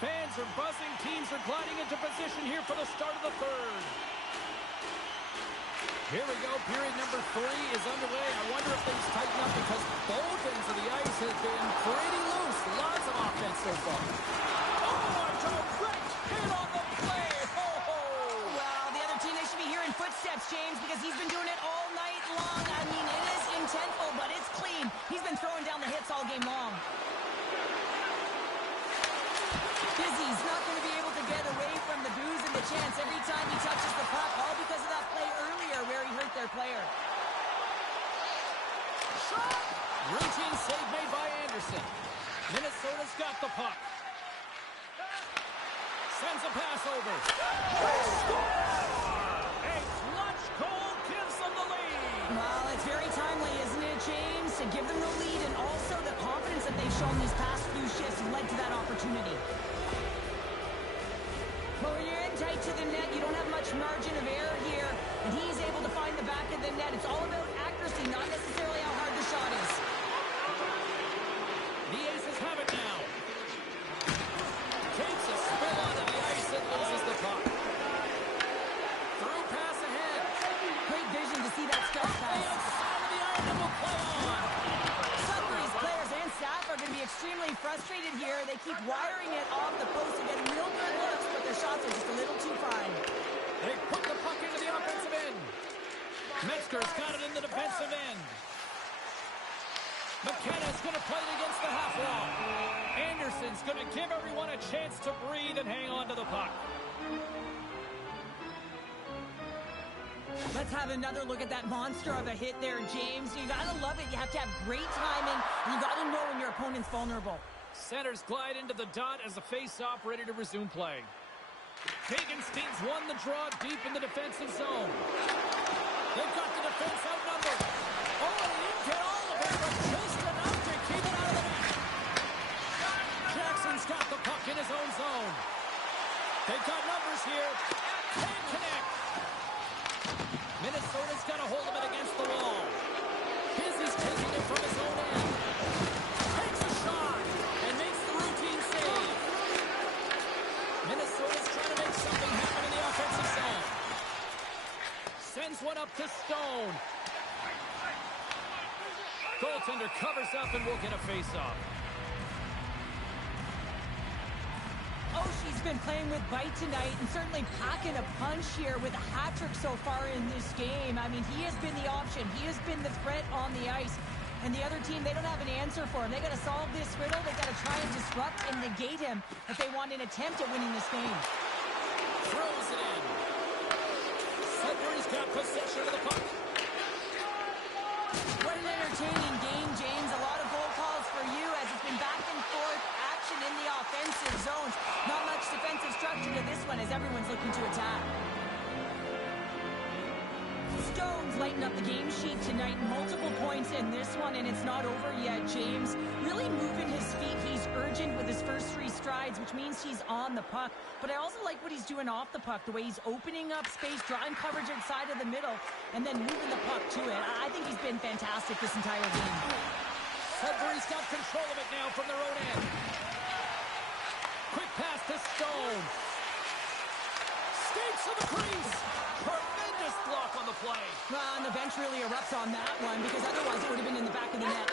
Fans are buzzing. Teams are gliding into position here for the start of the third. Here we go. Period number 3 is underway. I wonder if things tighten up because both ends of the ice have been pretty loose. Lots of offense so far. Oh, a direct hit on the play. Oh! Well, the other team, they should be hearing footsteps, James, because he's been doing it all night long. I mean, it is intentful, but it's clean. He's been throwing down the hits all game long. Dizzy's not going to be able to get away from the boos and the chance every time he touches the puck, all because of that play earlier where he hurt their player. Shot! Routine save made by Anderson. Minnesota's got the puck. Sends a pass over. A clutch goal gives them the lead. Well, it's very timely, isn't it, James, to give them the lead, and also the confidence that they've shown these past few shifts led to that opportunity. But when you're in tight to the net, you don't have much margin of error here, and he's able to find the back of the net. It's all about accuracy, not necessarily how hard the shot is. The Aces have it now. Takes a spill onto the ice and loses the puck. Through pass ahead. Great vision to see that start pass. The outside of the iron and will play on. Sudbury's players and staff are going to be extremely frustrated here. They keep wiring it off the post and getting real good looks, but their shots are just a little too fine. They put the puck into the offensive end. Metzger's got it in the defensive end. McKenna's going to play it against the half wall. Anderson's going to give everyone a chance to breathe and hang on to the puck. Let's have another look at that monster of a hit there, James. You got to love it. You have to have great timing, and you got to know when your opponent's vulnerable. Centers glide into the dot as the face-off ready to resume play. Hagenstein's won the draw deep in the defensive zone. They've got the defense outnumbered. Oh, and he didn't get all of it, but just enough to keep it out of the net. Jackson's got the puck in his own zone. They've got numbers here. Can't connect. Minnesota's got a hold of it against the wall. Dizzy's taking it from his own end. Takes a shot and makes the routine save. Minnesota's trying to make something happen in the offensive zone. Sends one up to Stone. Goaltender covers up and will get a face-off. Oh, she's been playing with bite tonight and certainly packing a punch here with a hat trick so far in this game. I mean, he has been the option. He has been the threat on the ice. And the other team, they don't have an answer for him. They got to solve this riddle. They got to try and disrupt and negate him if they want an attempt at winning this game. Throws it in. Sudbury's got possession of the puck. What an entertaining game, James. A lot of goal calls for you as it's been back and forth action in the offensive zones. Not much defensive structure to this one as everyone's looking to attack. Stone's lighting up the game sheet tonight. Multiple points in this one, and it's not over yet, James. Really moving his feet. He's urgent with his first 3 strides, which means he's on the puck. But I also like what he's doing off the puck, the way he's opening up space, drawing coverage inside of the middle, and then moving the puck to it. I think he's been fantastic this entire game. Sudbury's got control of it now from their own end. Quick pass to Stone. Skates to the crease. Tremendous block on the play. Well, and the bench really erupts on that one because otherwise it would have been in the back of the net.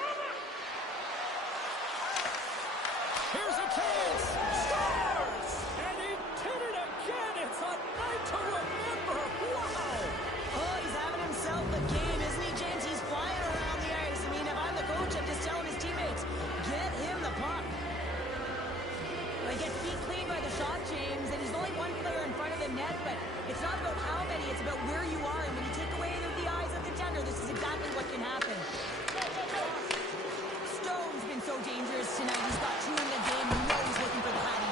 Here's a chance. Scores! And he did it again. It's a night to remember. Wow. Oh, he's having himself a game, isn't he, James? He's flying around the ice. I mean, if I'm the coach, I'm just telling his teammates, get him the puck. Well, he gets beat clean by the shot, James, and he's only one player in front of the net, but it's not about how many, it's about where you are. And when you take away the eyes of the defender, this is exactly what can happen. Stone's been so dangerous tonight. He's got 2 in the game. You know he's looking for the patty.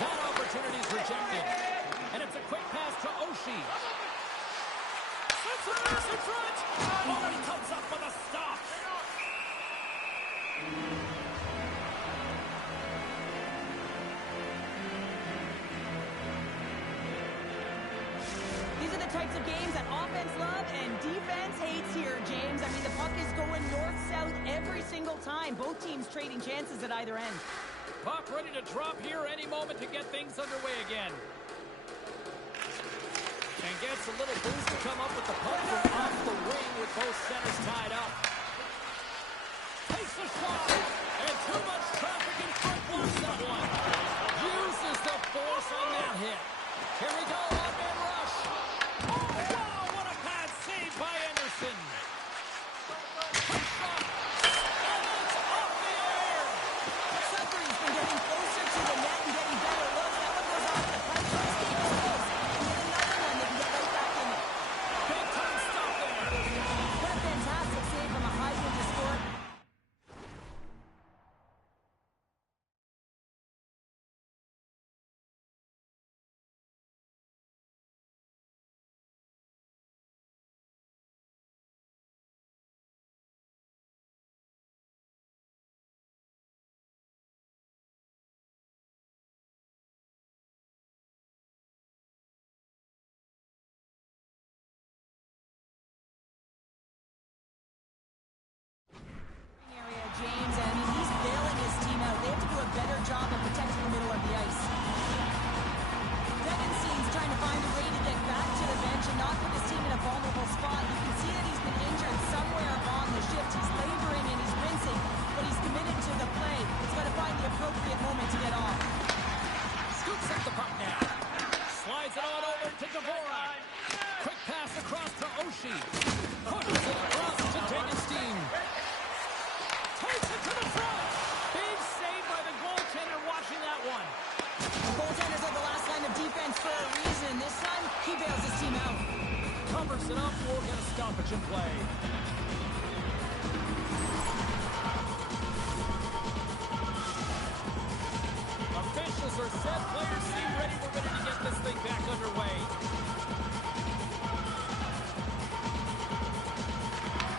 That opportunity's rejected. And it's a quick pass to Oshie. Sets a pass in front. Oh, and he comes up with a stop. These are the types of games that offense loves and defense hates here, James. I mean, the puck is going north-south every single time. Both teams trading chances at either end. Puck ready to drop here any moment to get things underway again. And gets a little boost to come up with the puck from off the wing with both centers tied up. Takes the shot, and too much traffic in front blocks that one. Uses the force on that hit. Here we go, one-man rush. Oh, wow, what a bad save by Anderson. Quick shot, and it's off the air. Sudbury's been getting closer to the net and getting better looks. That one goes off the pipe, so this game is close. And get another one, they can get right back in it. Big time stop there. What a fantastic save from a high-end score. Area, James, and I mean, he's bailing his team out. They have to do a better job of protecting the middle of the ice. Degenstein's trying to find a way to get back to the bench and not put his team in a vulnerable spot. You can see that he's been injured somewhere on the shift. He's laboring and he's rinsing, but he's committed to the play. He's got to find the appropriate moment to get off. Scoops up the puck now. Slides it on over to Dvorak. Quick pass across to Oshie. Pushes it across to Degenstein. Takes it to the front. Big save by the goaltender watching that one. The goaltenders are the last line of defense for a reason. This time, he bails his team out. Covers it up. We'll get a stoppage in play. Officials are set. Players seem ready. We're ready to get this thing back underway.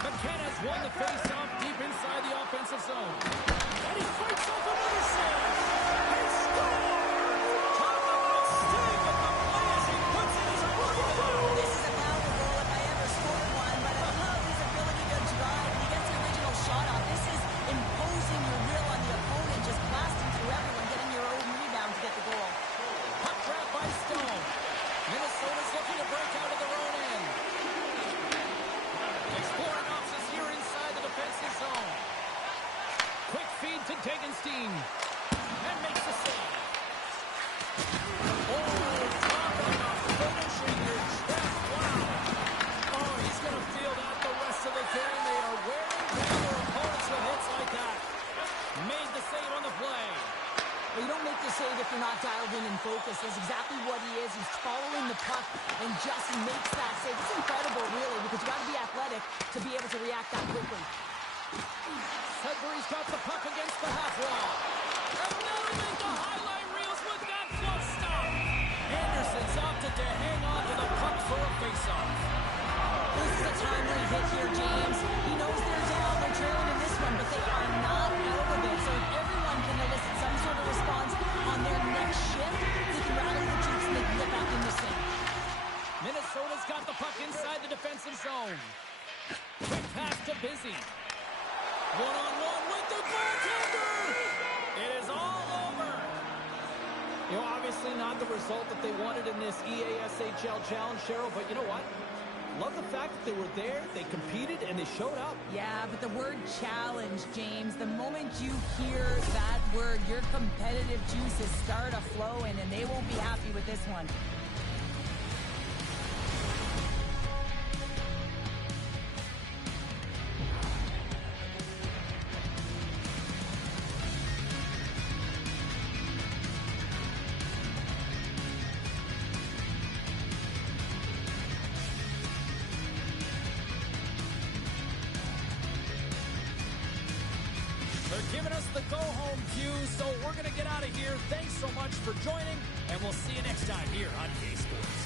McKenna has won the face-off deep inside the offensive zone. And he fights off another save. He scores! Top of the stick at the play as he puts it his foot down. This is a power goal if I ever scored one, but I love his ability to drive. He gets the original shot off. This is imposing your will on the opponent, just blasting through everyone, getting your own rebound to get the goal. Puck trap by Stone. Minnesota's looking to break out of their own end. Exploring options here inside the defensive zone. Quick feed to Degenstein. And makes the save. Oh, talk about finishing your chest. Wow. Oh, he's going to feel that the rest of the game. They are wearing down their opponents with hits like that. Made the save on the play. Well, you don't make the save if you're not dialed in and focused. That's exactly what he is. He's following the puck and just makes that save. It's incredible, really, because you got to be athletic to be able to react that quickly. Sudbury's got the puck against the half wall. And now they make the highlight reels with that close stop. Anderson's opted to hang on to the puck for a faceoff. This is a timely hit here, James. He knows they're down. They're trailing in this one, but they are not out of it. So if everyone can elicit some sort of response on their next shift, they can rally the troops and they can get back in this thing. Minnesota's got the puck inside the defensive zone. Quick pass to Busy. One-on-one with the goaltender. It is all over. You know, obviously not the result that they wanted in this EASHL challenge, Cheryl, but you know what? Love the fact that they were there, they competed, and they showed up. Yeah, but the word challenge, James, the moment you hear that word, your competitive juices start a-flowing, and they won't be happy with this one. They're giving us the go-home cue, so we're going to get out of here. Thanks so much for joining, and we'll see you next time here on EA Sports.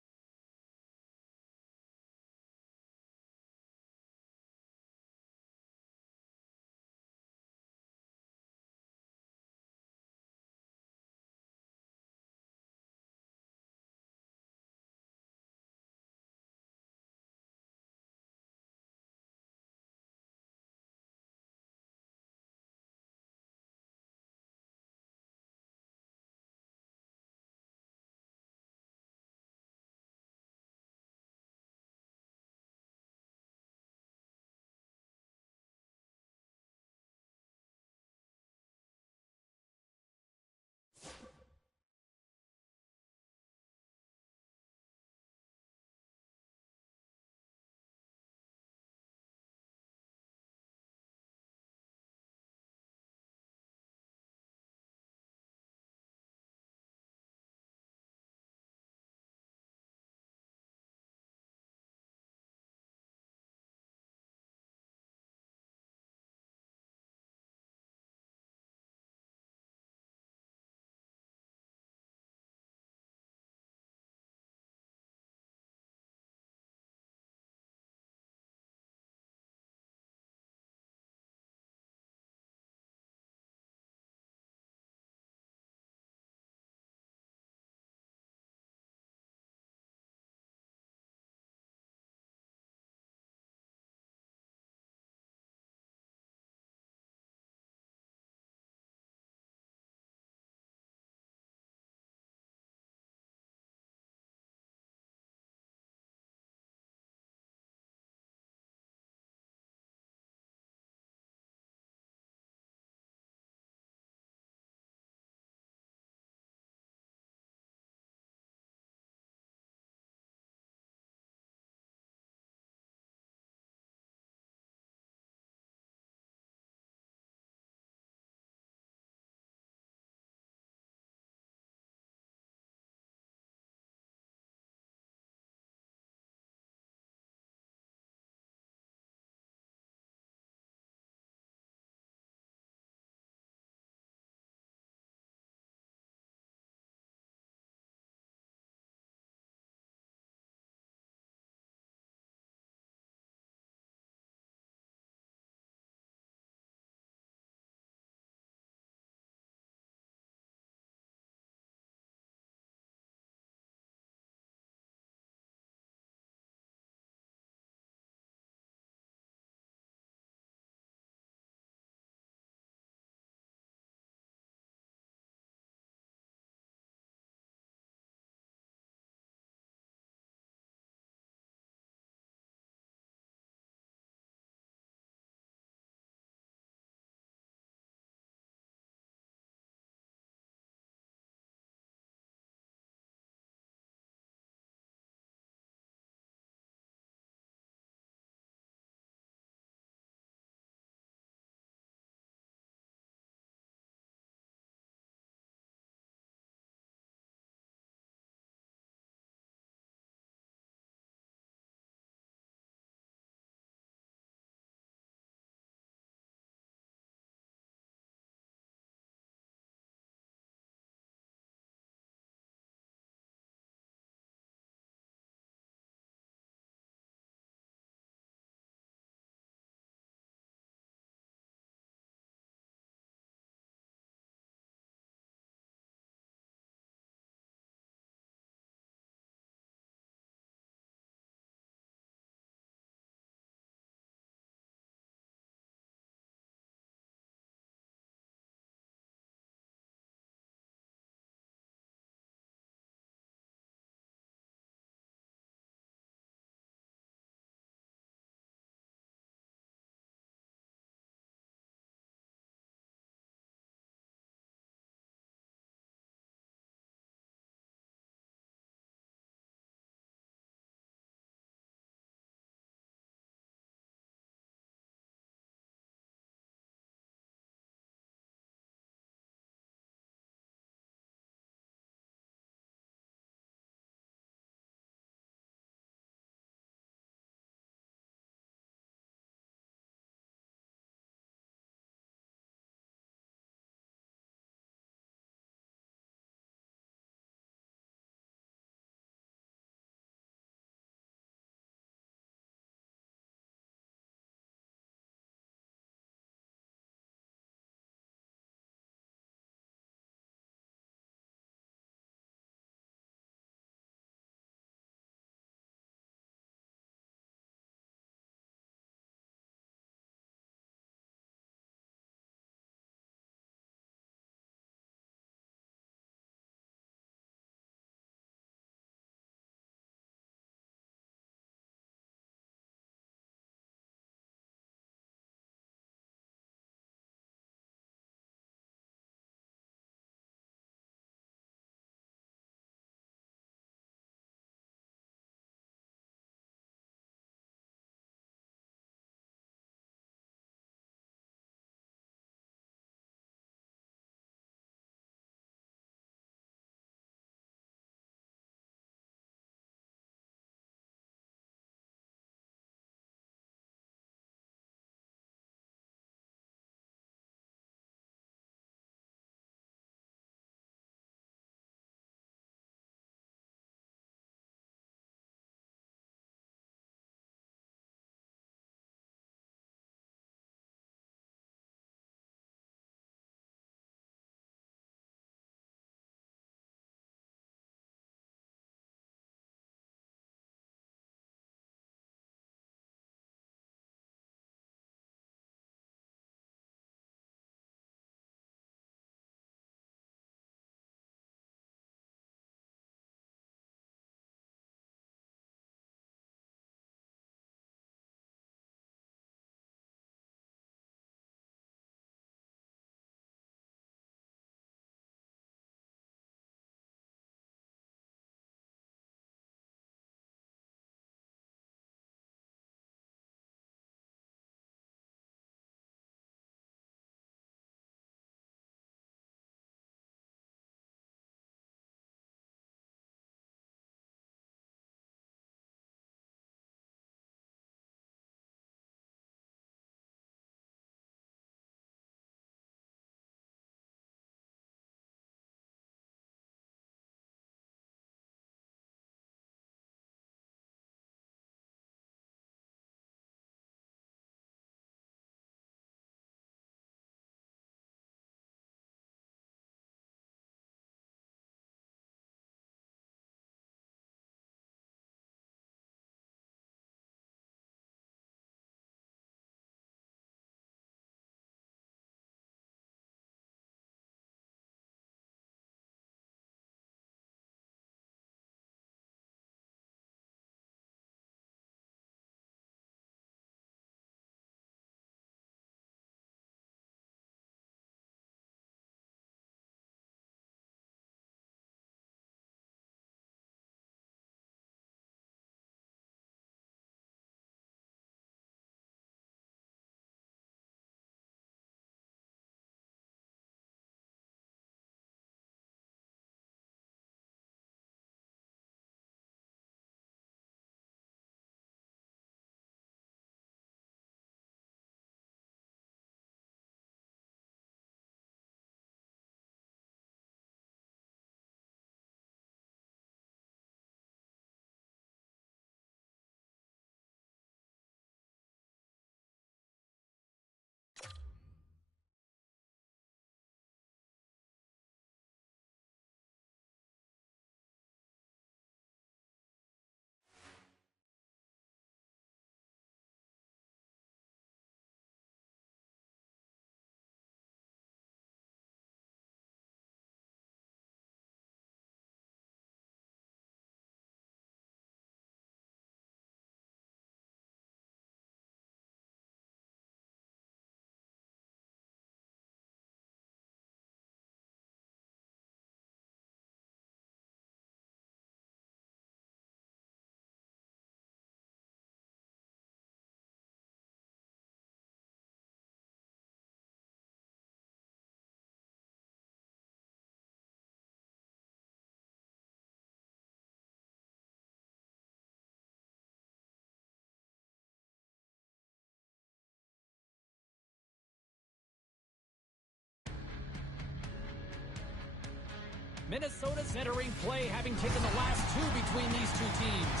Minnesota's entering play, having taken the last two between these two teams.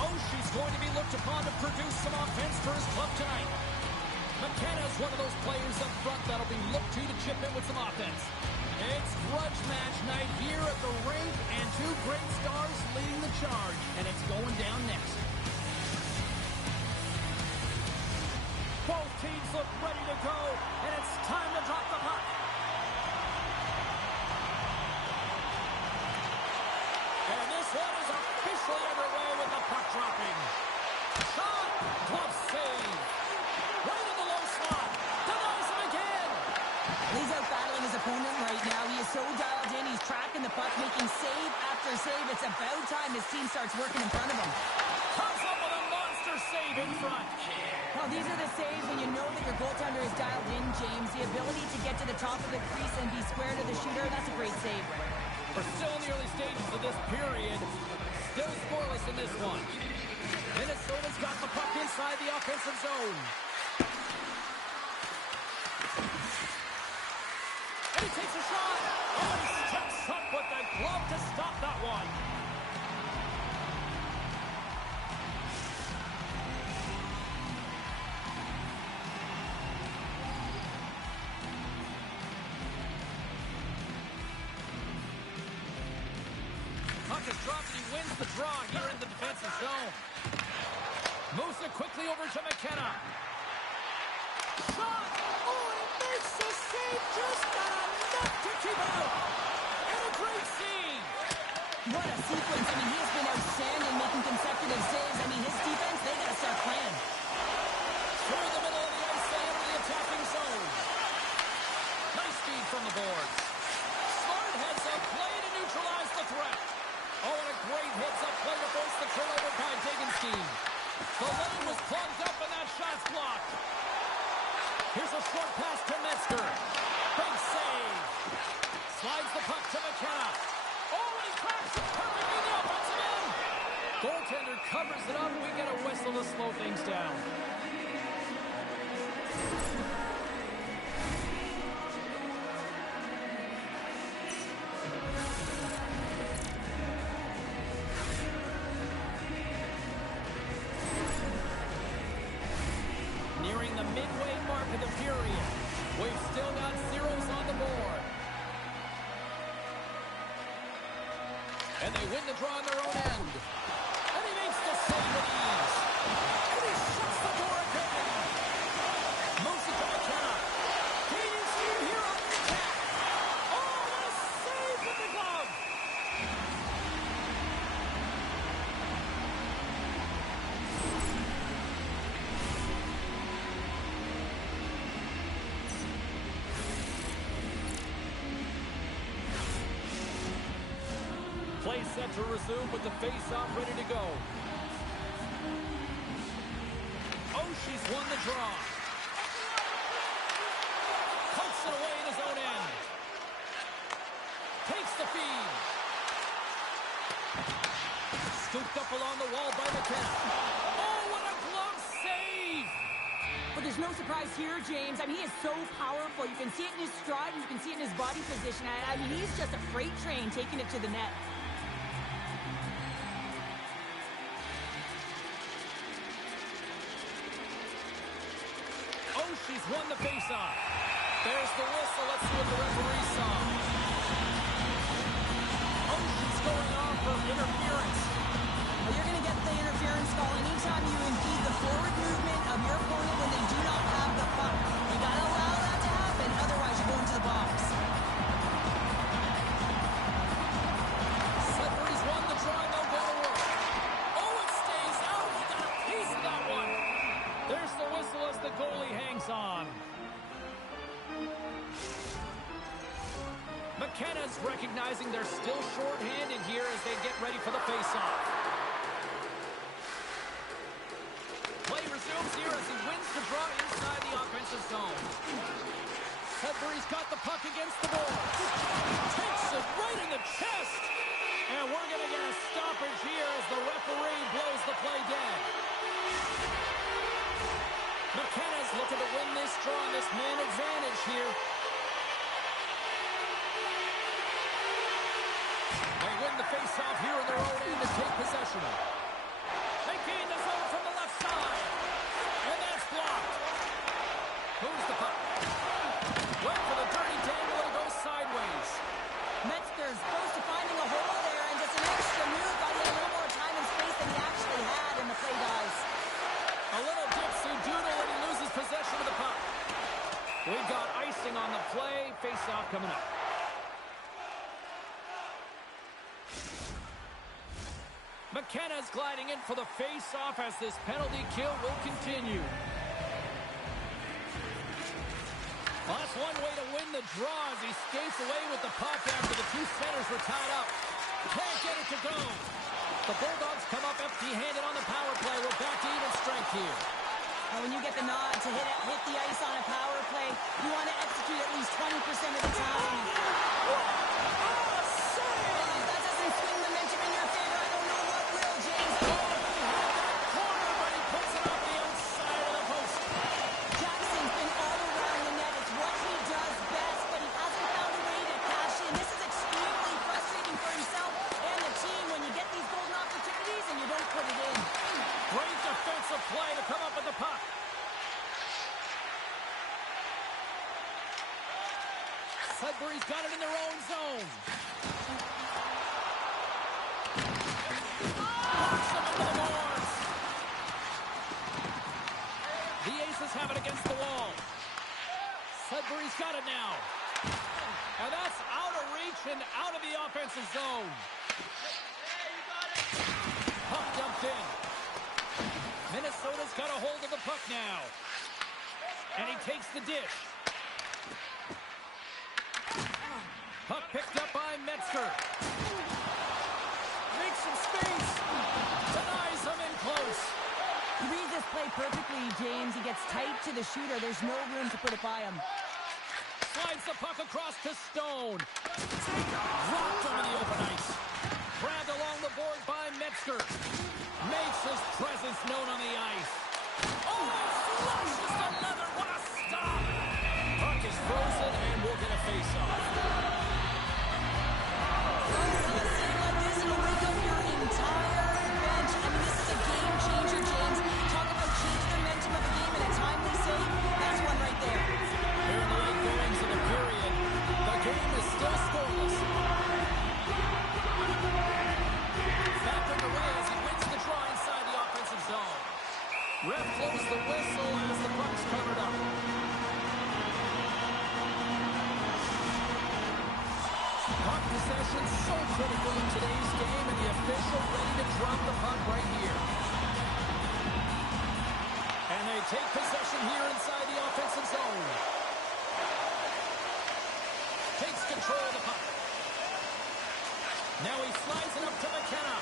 Oh, she's going to be looked upon to produce some offense for his club tonight. McKenna is one of those players up front that'll be looked to chip in with some offense. It's grudge match night here at the rink, and two great stars leading the charge, and it's going down next. Both teams look ready to go, and it's time to drop the puck. And this one is officially underway with the puck dropping. Shot! Glove save! Right in the low slot! Denies him again! He's out battling his opponent right now. He is so dialed in. He's tracking the puck, making save after save. It's about time his team starts working in front of him. Comes up with a monster save in front. Well, these are the saves when you know that your goaltender is dialed in, James. The ability to get to the top of the crease and be square to the shooter, that's a great save. We're still in the early stages of this period. Still scoreless in this one. Minnesota's got the puck inside the offensive zone. And he takes a shot. Oh, he steps up with the glove to stop that one. Puck is dropped and he wins the draw here in the defensive zone. Moves it quickly over to McKenna. Shot! Oh, and he makes the save, just not enough to keep out. And a great save. What a sequence. I mean, he has been outstanding making consecutive saves. I mean, his defense, they got to start playing. Through the middle of the ice, they enter the attacking zone. Nice feed from the boards. Smart heads up play to neutralize the threat. Oh, and a great heads-up play to force the turnover by Dagenstein. The lane was plugged up, and that shot's blocked. Here's a short pass to Metzger. Big save. Slides the puck to McKenna. Oh, and he cracks it perfectly in the offensive end. Goaltender covers it up. We get a whistle to slow things down. Nearing the midway mark of the period. We've still got zeros on the board. And they win the draw on their own end. And he makes the save with ease. And he shuts the door again. Moves it to McKenna. Can you see him here on the attack? Oh, what a save with the glove. Play set to resume with the face-off ready to go. Oh, she's won the draw. Pokes it away in his own end. Takes the feed. Scooped up along the wall by McKenna. Oh, what a glove save! But there's no surprise here, James. I mean, he is so powerful. You can see it in his stride, and you can see it in his body position. I mean, he's just a freight train taking it to the net. Oh, she's won the faceoff. There's the whistle. Let's see what the referee saw. Oh, she's going off for interference. Well, you're going to get the interference call anytime you impede the forward movement of your opponent when they do not have the puck. You got to allow that to happen, otherwise you go into the box. Sudbury's won the draw. They'll go to work. Oh, it stays out. He got a piece of that one. There's the whistle as the goalie hangs on. McKenna's recognizing they're still short-handed here as they get ready for the face-off. Play resumes here as he wins the draw inside the offensive zone. Sudbury's got the puck against the boards. Takes it right in the chest. And we're going to get a stoppage here as the referee blows the play dead. McKenna's looking to win this draw, this man advantage here. the face-off here in their own end to take possession. They gain the zone from the left side. And that's blocked. Moves the puck. Went for the dirty dangle and it goes sideways. Metzger's close to finding a hole there, and just an extra move got him a little more time and space than he actually had, and the play dies. A little dipsy doodle and he loses possession of the puck. We've got icing on the play. Face-off coming up. McKenna's gliding in for the face-off as this penalty kill will continue. Well, that's one way to win the draw as he skates away with the puck after the two centers were tied up. Can't get it to go. The Bulldogs come up empty-handed on the power play. We're back to even strength here. When you get the nod to hit the ice on a power play, you want to execute at least 20% of the time. That doesn't swing momentum in your favor. I don't know what will, James. Corner, but he puts it off the outside of the post. Jackson's been all around the net. It's what he does best, but he hasn't found a way to cash in. This is extremely frustrating for himself and the team when you get these golden opportunities and you don't put it in. Great defensive play to come up with the puck. Sudbury's got it in their own zone. Knocks them into the boards. The Aces have it against the wall. Sudbury's got it now. And that's out of reach and out of the offensive zone. Puck dumped in. Minnesota's got a hold of the puck now. And he takes the dish. Puck picked up by Metzger. Makes some space. Denies him in close. He reads this play perfectly, James. He gets tight to the shooter. There's no room to put it by him. Slides the puck across to Stone. Dropped him in the open ice. Grabbed along the board by Metzger. Makes his presence known on the ice. Oh, flushes the leather. What a stop. Puck is frozen and we'll get a face-off. Ref blows the whistle as the puck's covered up. Puck possession so critical in today's game, and the official ready to drop the puck right here. And they take possession here inside the offensive zone. Takes control of the puck. Now he slides it up to McKenna.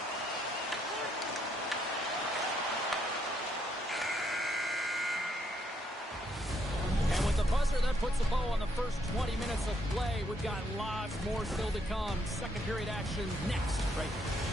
Buzzer, that puts a bow on the first 20 minutes of play. We've got lots more still to come. Second period action next, right here.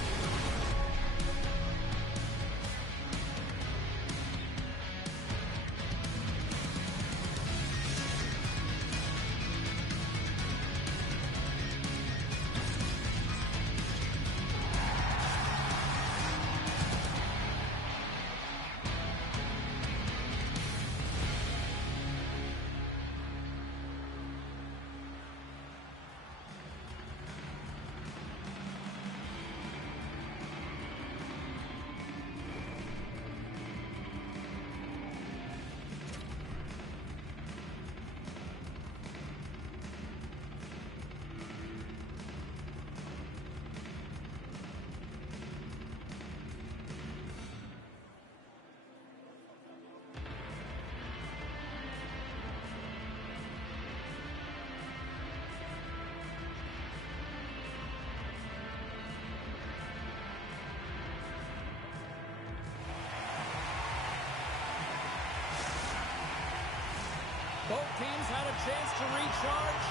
Both teams had a chance to recharge,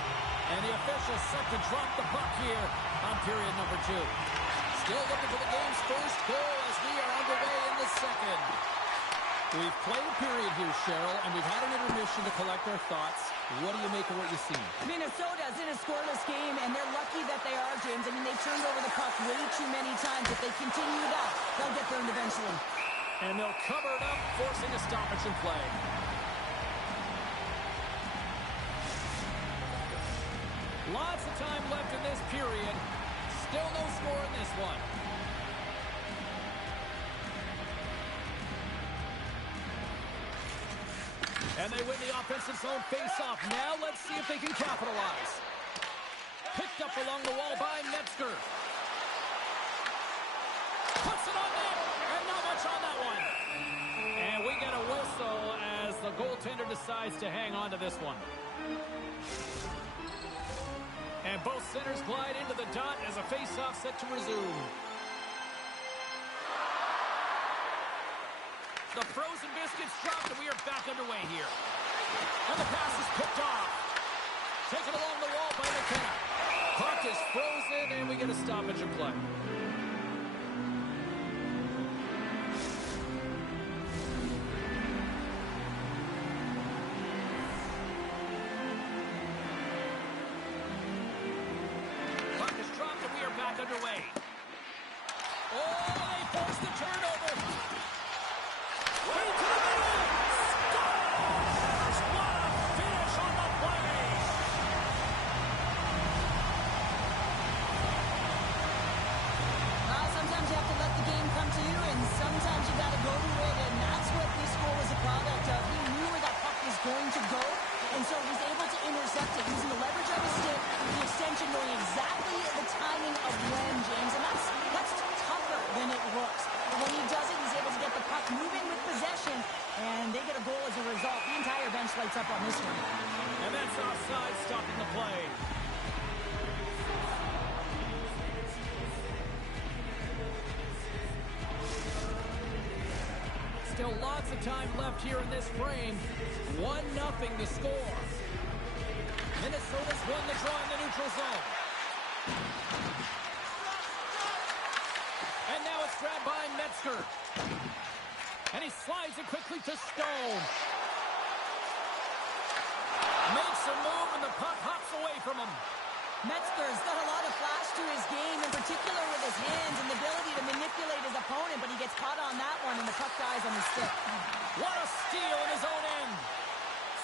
and the officials set to drop the puck here on period number 2. Still looking for the game's first goal as we are underway in the second. We've played a period here, Cheryl, and we've had an intermission to collect our thoughts. What do you make of what you've seen? Minnesota's in a scoreless game, and they're lucky that they are, James. I mean, they've turned over the puck way too many times. If they continue that, they'll get burned eventually. And they'll cover it up, forcing a stoppage in play. Lots of time left in this period. Still no score in this one. And they win the offensive zone face-off. Now let's see if they can capitalize. Picked up along the wall by Metzger. Puts it on net, and not much on that one. And we get a whistle as the goaltender decides to hang on to this one. And both centers glide into the dot as a face-off set to resume. The frozen biscuits dropped, and we are back underway here. And the pass is picked off. Taken along the wall by McKenna. Puck is frozen, and we get a stoppage in play. Puck is dropped, and we are back underway. Oh, they forced the turnover. Way to the middle! Scores! What a finish on the play! Sometimes you have to let the game come to you, and sometimes you got to go to it, and that's what this goal was a product of. He knew where that puck was going to go, and so he's able to intercept it using the leverage of his stick, the extension knowing exactly the timing of when, James, and that's tougher than it looks. But when he does it, he's able to get the puck moving with possession, and they get a goal as a result. The entire bench lights up on this one. And that's offside, stopping the play. Still lots of time left here in this frame. 1-0 the score. Minnesota's won the draw in the neutral zone. And now it's grabbed by Metzger. And he slides it quickly to Stone. Makes a move, and the puck hops away from him. Metzger's got a lot of flash to his game, in particular with his hands and the ability to manipulate his opponent, but he gets caught on that one, and the puck dies on his stick. What a steal in his own end.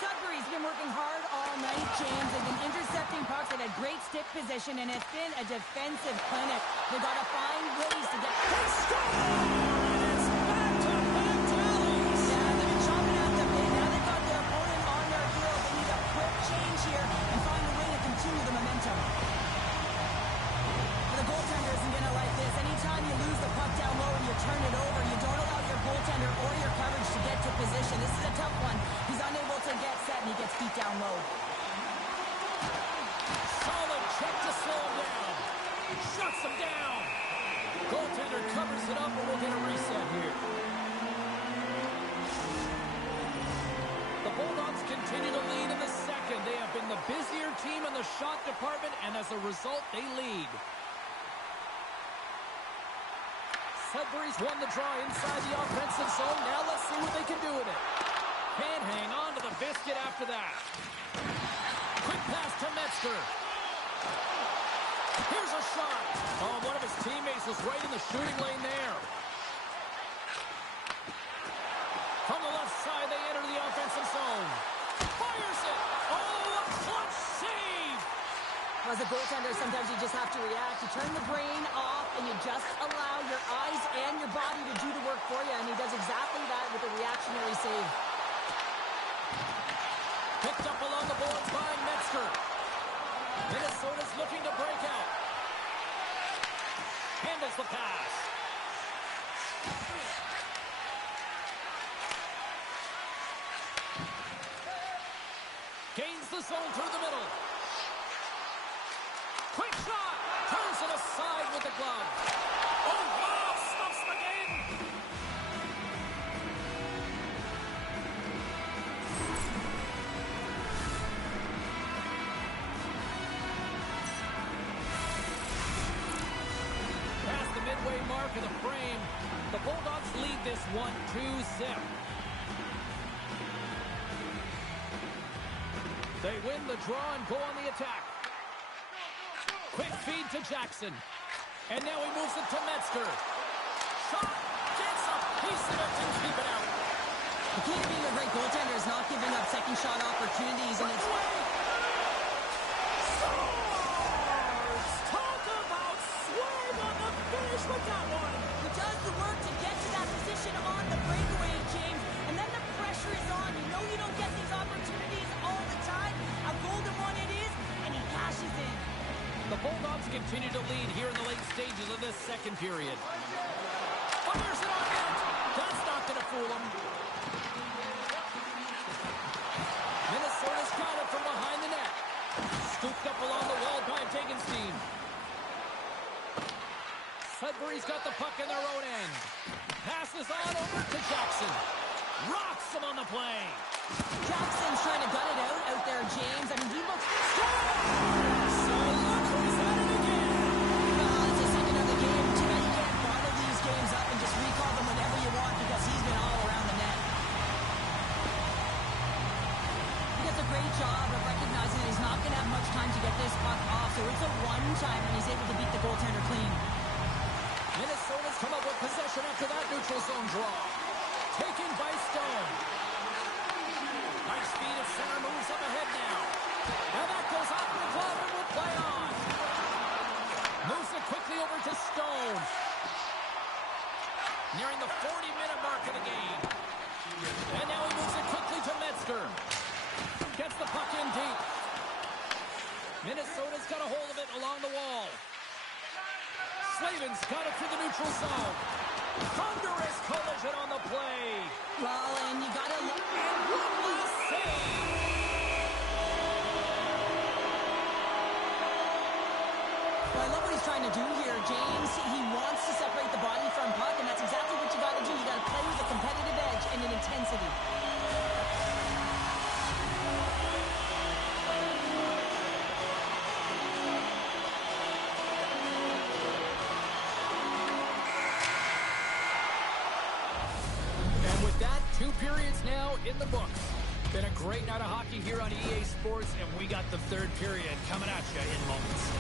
Sudbury's been working hard all night, James. They've been intercepting pucks. They've had great stick position, and it's been a defensive clinic. They've got to find ways to get... They score! And it's back-to-back tallies. Yeah, they've been chopping at the bit. Now they've got their opponent on their heels. They need a quick change here and find a way to continue the momentum. But the goaltender isn't going to like this. Anytime you lose the puck down low and you turn it over, you don't allow your goaltender or your coverage to get to position. This is a tough one. He's unable to get set, and he gets beat down low. Solid check to slow him down. Shuts him down. Goaltender covers it up, and we'll get a reset here. The Bulldogs continue to lead in the second. They have been the busier team in the shot department, and as a result, they lead. Sudbury's won the draw inside the offensive zone. Now let's see what they can do with it. Can't hang on to the biscuit after that. Quick pass to Metzger. Here's a shot. Oh, one of his teammates was right in the shooting lane there. From the left side, they enter the offensive zone. Fires it. Oh, a clutch save. As a goaltender, sometimes you just have to react. You turn the brain off, and you just allow your eyes and your body to do the work for you, and he does exactly that with a reactionary save. Picked up along the boards by Metzger. Minnesota's looking to break out. Handles the pass. Gains the zone through the middle. Quick shot! Turns it aside with the glove. Oh, wow! Stuffs him again! Past the midway mark of the frame, the Bulldogs lead this one 2-0. They win the draw and go on the attack. Quick feed to Jackson. And now he moves it to Metzger. Shot! Gets a piece of it and keep it out. The key to being a great goaltender is not giving up second shot opportunities, and it's... Talk about swerve on the finish with that one. He does the work to get to that position on the breakaway, James, and then the pressure is on. You know you don't get these opportunities all the time. A golden one it is, and he cashes in. The Bulldogs continue to lead here in the late stages of this second period. Fires it on net. That's not going to fool him. Minnesota's got it from behind the net. Scooped up along the wall by Tegenstein. Sudbury's got the puck in their own end. Passes on over to Jackson. Rocks him on the play. Jackson's trying to gut it out there, James. I mean, he looks... So look who's at it again. Well, it's the second of the game. Tonight you can't bottle these games up and just recall them whenever you want because he's been all around the net. He does a great job of recognizing that he's not going to have much time to get this puck off, so it's a one-time and he's able to beat the goaltender clean. Minnesota's come up with possession after that neutral zone draw. Taken by Stone. Nice speed at center, moves up ahead now. Now that goes off the glove and will play on. Moves it quickly over to Stone. Nearing the 40-minute mark of the game. And now he moves it quickly to Metzger. Gets the puck in deep. Minnesota's got a hold of it along the wall. Slavin's got it through the neutral zone. Thunderous collision on the play. Well, and you got to look... And one last save. Well, I love what he's trying to do here, James. He wants to separate the body from puck, and that's exactly what you got to do. You got to play with a competitive edge and an intensity. And with that, 2 periods now in the books. Been a great night of hockey here on EA Sports, and we got the third period coming at you in moments.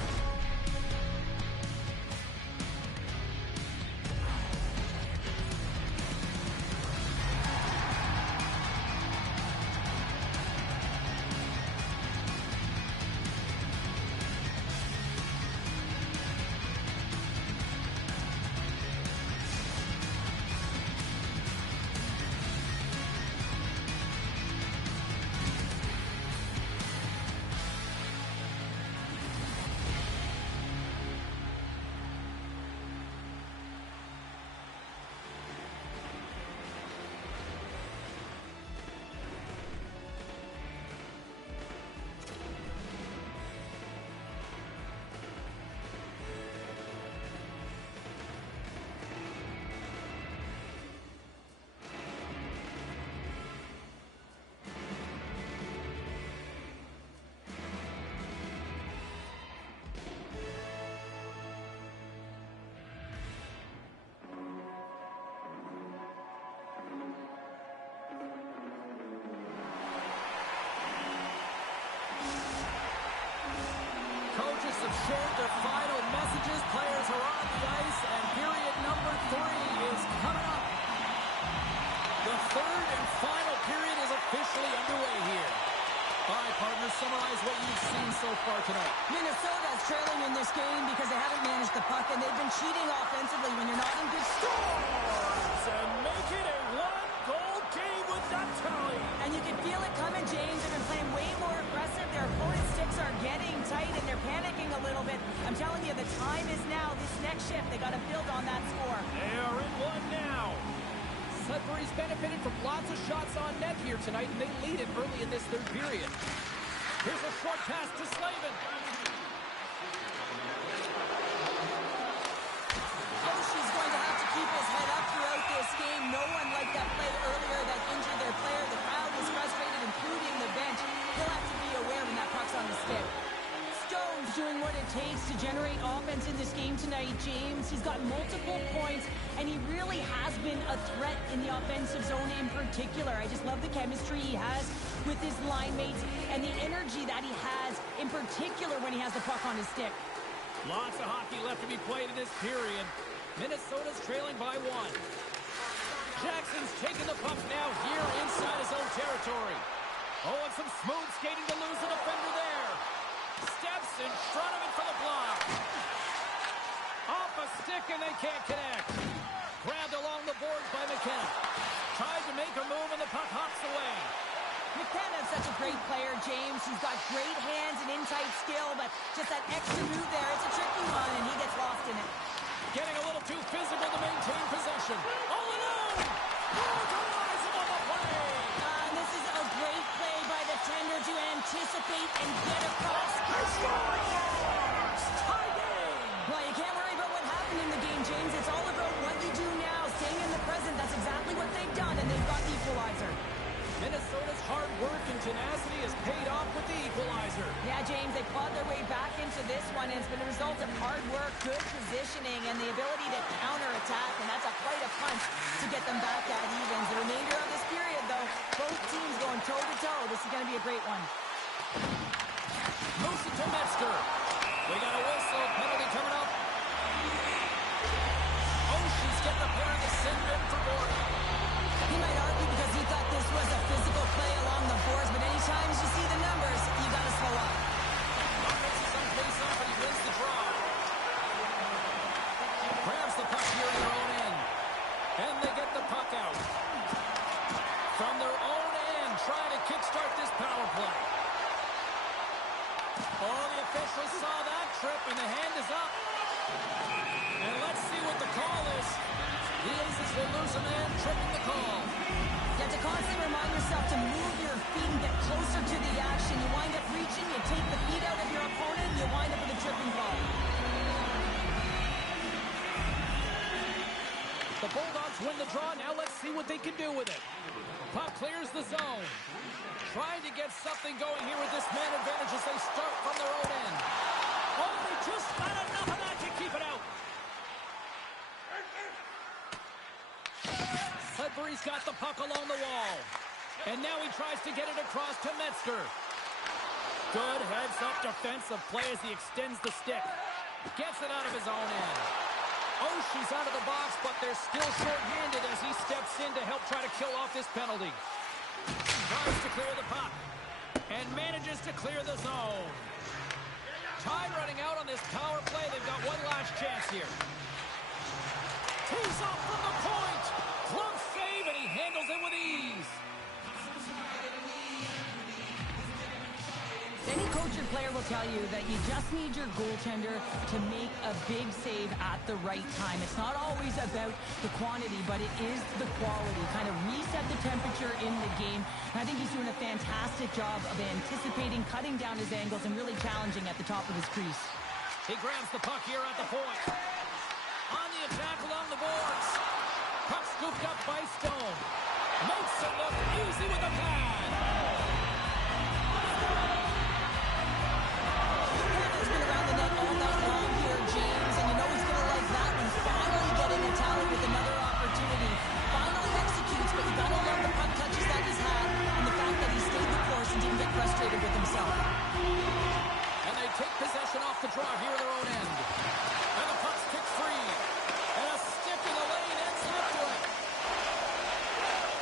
Coaches have shared their final messages. Players are on the ice, and period number 3 is coming up. The third and final period is officially underway here. All right, partners, summarize what you've seen so far tonight. Minnesota's trailing in this game because they haven't managed the puck, and they've been cheating offensively when they're not in good Scores and make it a one-goal game with that tally. And you can feel it coming, James. They've been playing way more aggressive. Their opponent's sticks are getting tight, and they're panicking a little bit. I'm telling you, the time is now. This next shift, they got to build on that score. They are in one now. Sudbury's benefited from lots of shots on net here tonight, and they lead it early in this third period. Here's a short pass to Slavin. Oshie's going to have to keep his head up throughout this game. No one liked that play earlier that injured their player. The crowd was frustrated, including the bench. He'll have to be aware when that puck's on the stick. Stone's doing what it takes to generate offense in this game tonight, James. He's got multiple points, and he really has been a threat in the offensive zone in particular. I just love the chemistry he has with his line mates and the energy that he has, in particular when he has the puck on his stick. Lots of hockey left to be played in this period. Minnesota's trailing by 1. Jackson's taking the puck now here inside his own territory. Oh, and some smooth skating to lose the defender there. Steps in front of it for the block. Off a stick and they can't connect. Grabbed along the boards by McKenna. Tried to make a move and the puck hops away. McKenna's such a great player, James. He's got great hands and inside skill, but just that extra move there, it's a tricky one, and he gets lost in it. Getting a little too physical to maintain possession. All alone! Brutalizes him on the play! And this is a great play by the tender to anticipate and get across. Tie game! Well, you can't worry about what happened in the game, James. It's all about what you do now, staying in the present. That's exactly what they've done, and they've got the equalizer. Minnesota's hard work and tenacity has paid off with the equalizer. Yeah, James, they clawed their way back into this one, and it's been a result of hard work, good positioning, and the ability to counter-attack, and that's quite a punch to get them back at evens. The remainder of this period, though, both teams going toe-to-toe. This is going to be a great one. Moves it to Metzger. We got a whistle, penalty coming up. Oshie's getting a pair of the sin bin for Gordon. He might argue because he thought this was a physical play along the boards, but anytime you see the numbers, you got to slow up. Makes some face off and he wins the draw. Grabs the puck here in their own end. And they get the puck out. From their own end, trying to kickstart this power play. Oh, the officials saw that trip, and the hand is up. And let's see what the call is. The Aces will lose a man, tripping the call. You have to constantly remind yourself to move your feet and get closer to the action. You wind up reaching, you take the feet out of your opponent, and you wind up with a tripping call. The Bulldogs win the draw. Now let's see what they can do with it. Puck clears the zone. Trying to get something going here with this man advantage as they start from their own end. Oh, they just got enough of that to keep it out. Sudbury's got the puck along the wall. And now he tries to get it across to Metzger. Good heads-up defensive play as he extends the stick. Gets it out of his own end. Oshie's out of the box, but they're still short-handed as he steps in to help try to kill off this penalty. Tries to clear the puck. And manages to clear the zone. Time running out on this power play. They've got one last chance here. Tees off from the point. Glove save, and he handles it with ease. Any coach or player will tell you that you just need your goaltender to make a big save at the right time. It's not always about the quantity, but it is the quality. Kind of reset the temperature in the game. And I think he's doing a fantastic job of anticipating, cutting down his angles, and really challenging at the top of his crease. He grabs the puck here at the point. On the attack along the boards. Puck scooped up by Stone. Makes it look easy with the pad. He's been around the net all night long here, James, and you know he's going to like that one. Finally getting a tally with another opportunity. Finally executes, but you got to love the puck touches that he's had and the fact that he stayed the course and didn't get frustrated with himself. And they take possession off the draw here in their own end. And the puck's kicked free. And a stick in the lane ends after it.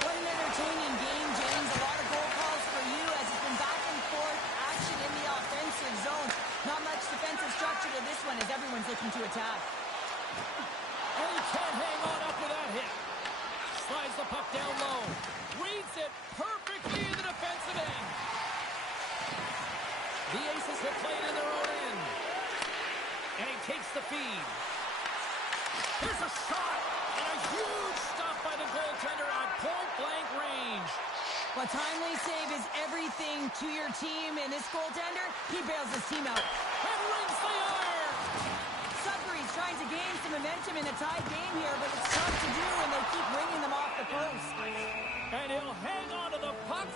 What an entertaining game, James. A lot of goal calls for you as it's been back and forth action in the offensive zone. Not much defensive structure to this one as everyone's looking to attack. And he can't hang on up with that hit. Slides the puck down low. Reads it perfectly in the defensive end. The Aces have played in their own end. And he takes the feed. Here's a shot. And a huge stop by the goaltender at point-blank range. A timely save is everything to your team, and this goaltender, he bails his team out. And rings the iron. Sudbury's trying to gain some momentum in a tied game here, but it's tough to do when they keep ringing them off the post. And he'll hang on to the puck.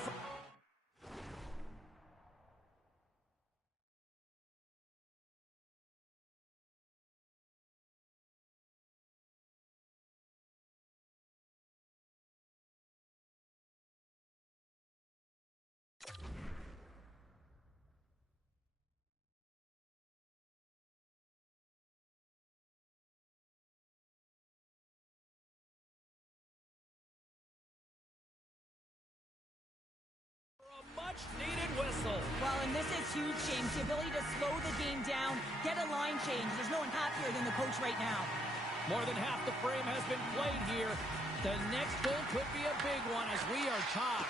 much-needed whistle. Well, and this is huge, James. The ability to slow the game down, get a line change. There's no one happier than the coach right now. More than half the frame has been played here. The next goal could be a big one as we are tied.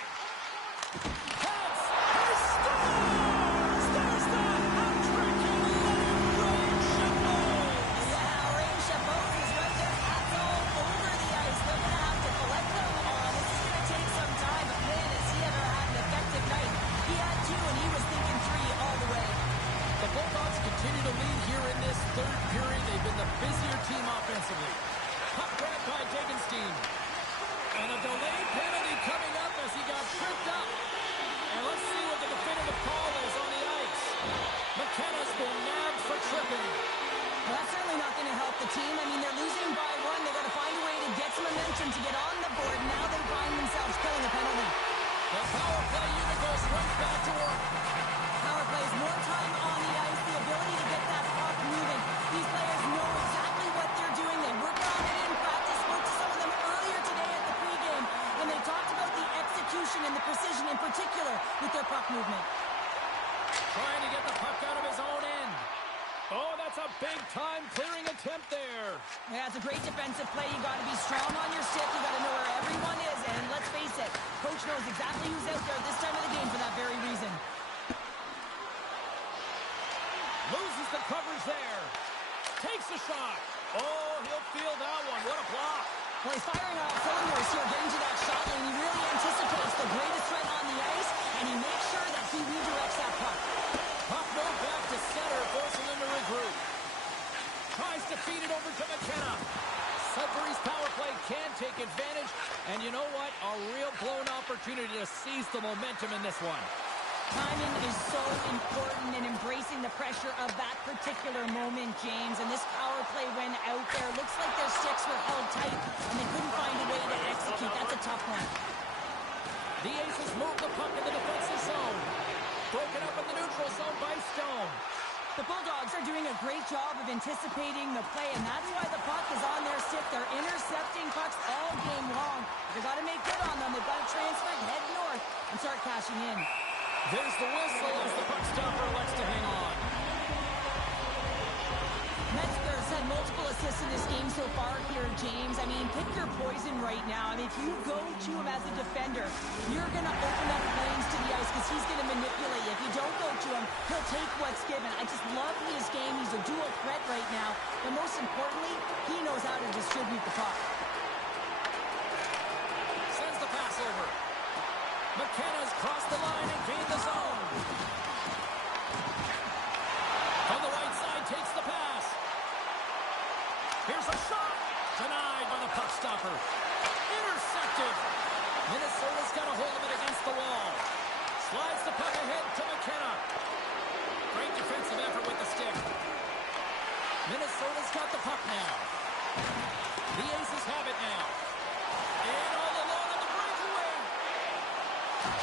Heads! He scores! There's the hat-trick in Ray Chabot! Yeah, Ray Chabot is right there. Hats all over the ice. They're going to have to collect them all. This is going to take some time, but man, has he ever had an effective night. He had two, and he was thinking three all the way. The Bulldogs continue to lead here in this third period. They've been the busier team offensively. Puck grabbed by Degenstein. And a delayed penalty coming up as he got tripped up. And let's see what the definitive call is on the ice. McKenna's been nabbed for tripping. Well, that's certainly not going to help the team. I mean, they're losing by one. They've got to find a way to get some momentum to get on the board. Now they find themselves killing a penalty. The power play unit goes right back to work. Power plays more time on the ice, the ability to get that puck moving. These players know exactly what they're doing. They work on it in practice. Spoke to some of them earlier today at the pregame, and they talked about the execution and the precision in particular with their puck movement. Trying to get the puck out of his own end. Oh, that's a big-time clearing attempt there. Yeah, it's a great defensive play. You got to be strong on your stick. You got to know where everyone is, and let's face it, coach knows exactly who's out there this time of the game for that very reason. Loses the coverage there. Takes a shot. Oh, he'll feel that one. What a block. Well, he's firing on all cylinders here, getting to that shot lane. He really anticipates the greatest threat on the ice, and he makes sure that he redirects that puck. Puck moved back to center, forcing him to regroup. Tries to feed it over to McKenna. Sudbury's power play can take advantage, and you know what? A real blown opportunity to seize the momentum in this one. Timing is so important in embracing the pressure of that particular moment, James. And this power play went out there. Looks like their sticks were held tight, and they couldn't find a way to execute. That's a tough one. The Aces move the puck in the defensive zone. Broken up in the neutral zone by Stone. The Bulldogs are doing a great job of anticipating the play, and that's why the puck is on their stick. They're intercepting pucks all game long. They've got to make good on them. They've got to transfer it, head north, and start cashing in. There's the whistle as the puck stopper elects to hang on. Metzger's had multiple assists in this game so far here, James. I mean, pick your poison right now. I mean, if you go to him as a defender, you're going to open up lanes to the ice because he's going to manipulate you. If you don't go to him, he'll take what's given. I just love his game. He's a dual threat right now. But most importantly, he knows how to distribute the puck. Sends the pass over. McKenna's crossed the line and gained the zone. On the right side, takes the pass. Here's a shot. Denied by the puck stopper. Intercepted. Minnesota's got a hold of it against the wall. Slides the puck ahead to McKenna. Great defensive effort with the stick. Minnesota's got the puck now. The Aces have it now. And all alone on the breakaway.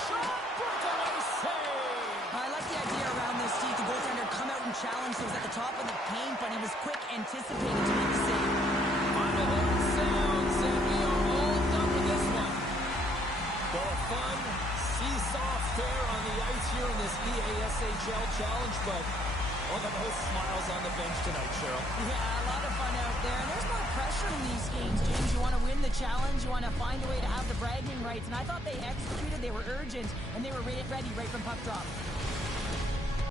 Shot, breakaway save. I like the idea around this, Steve. The goaltender come out and challenge. He was at the top of the paint, but he was quick, anticipating to make the save. Final horn sounds, and we are all done with this one. Well, a fun seesaw fair on the ice here in this EASHL challenge, but look at those smiles on the bench tonight, Cheryl. Yeah, a lot of fun out there. And there's more pressure in these games, James. You want to win the challenge. You want to find a way to have the bragging rights. And I thought they executed. They were urgent, and they were ready right from puck drop.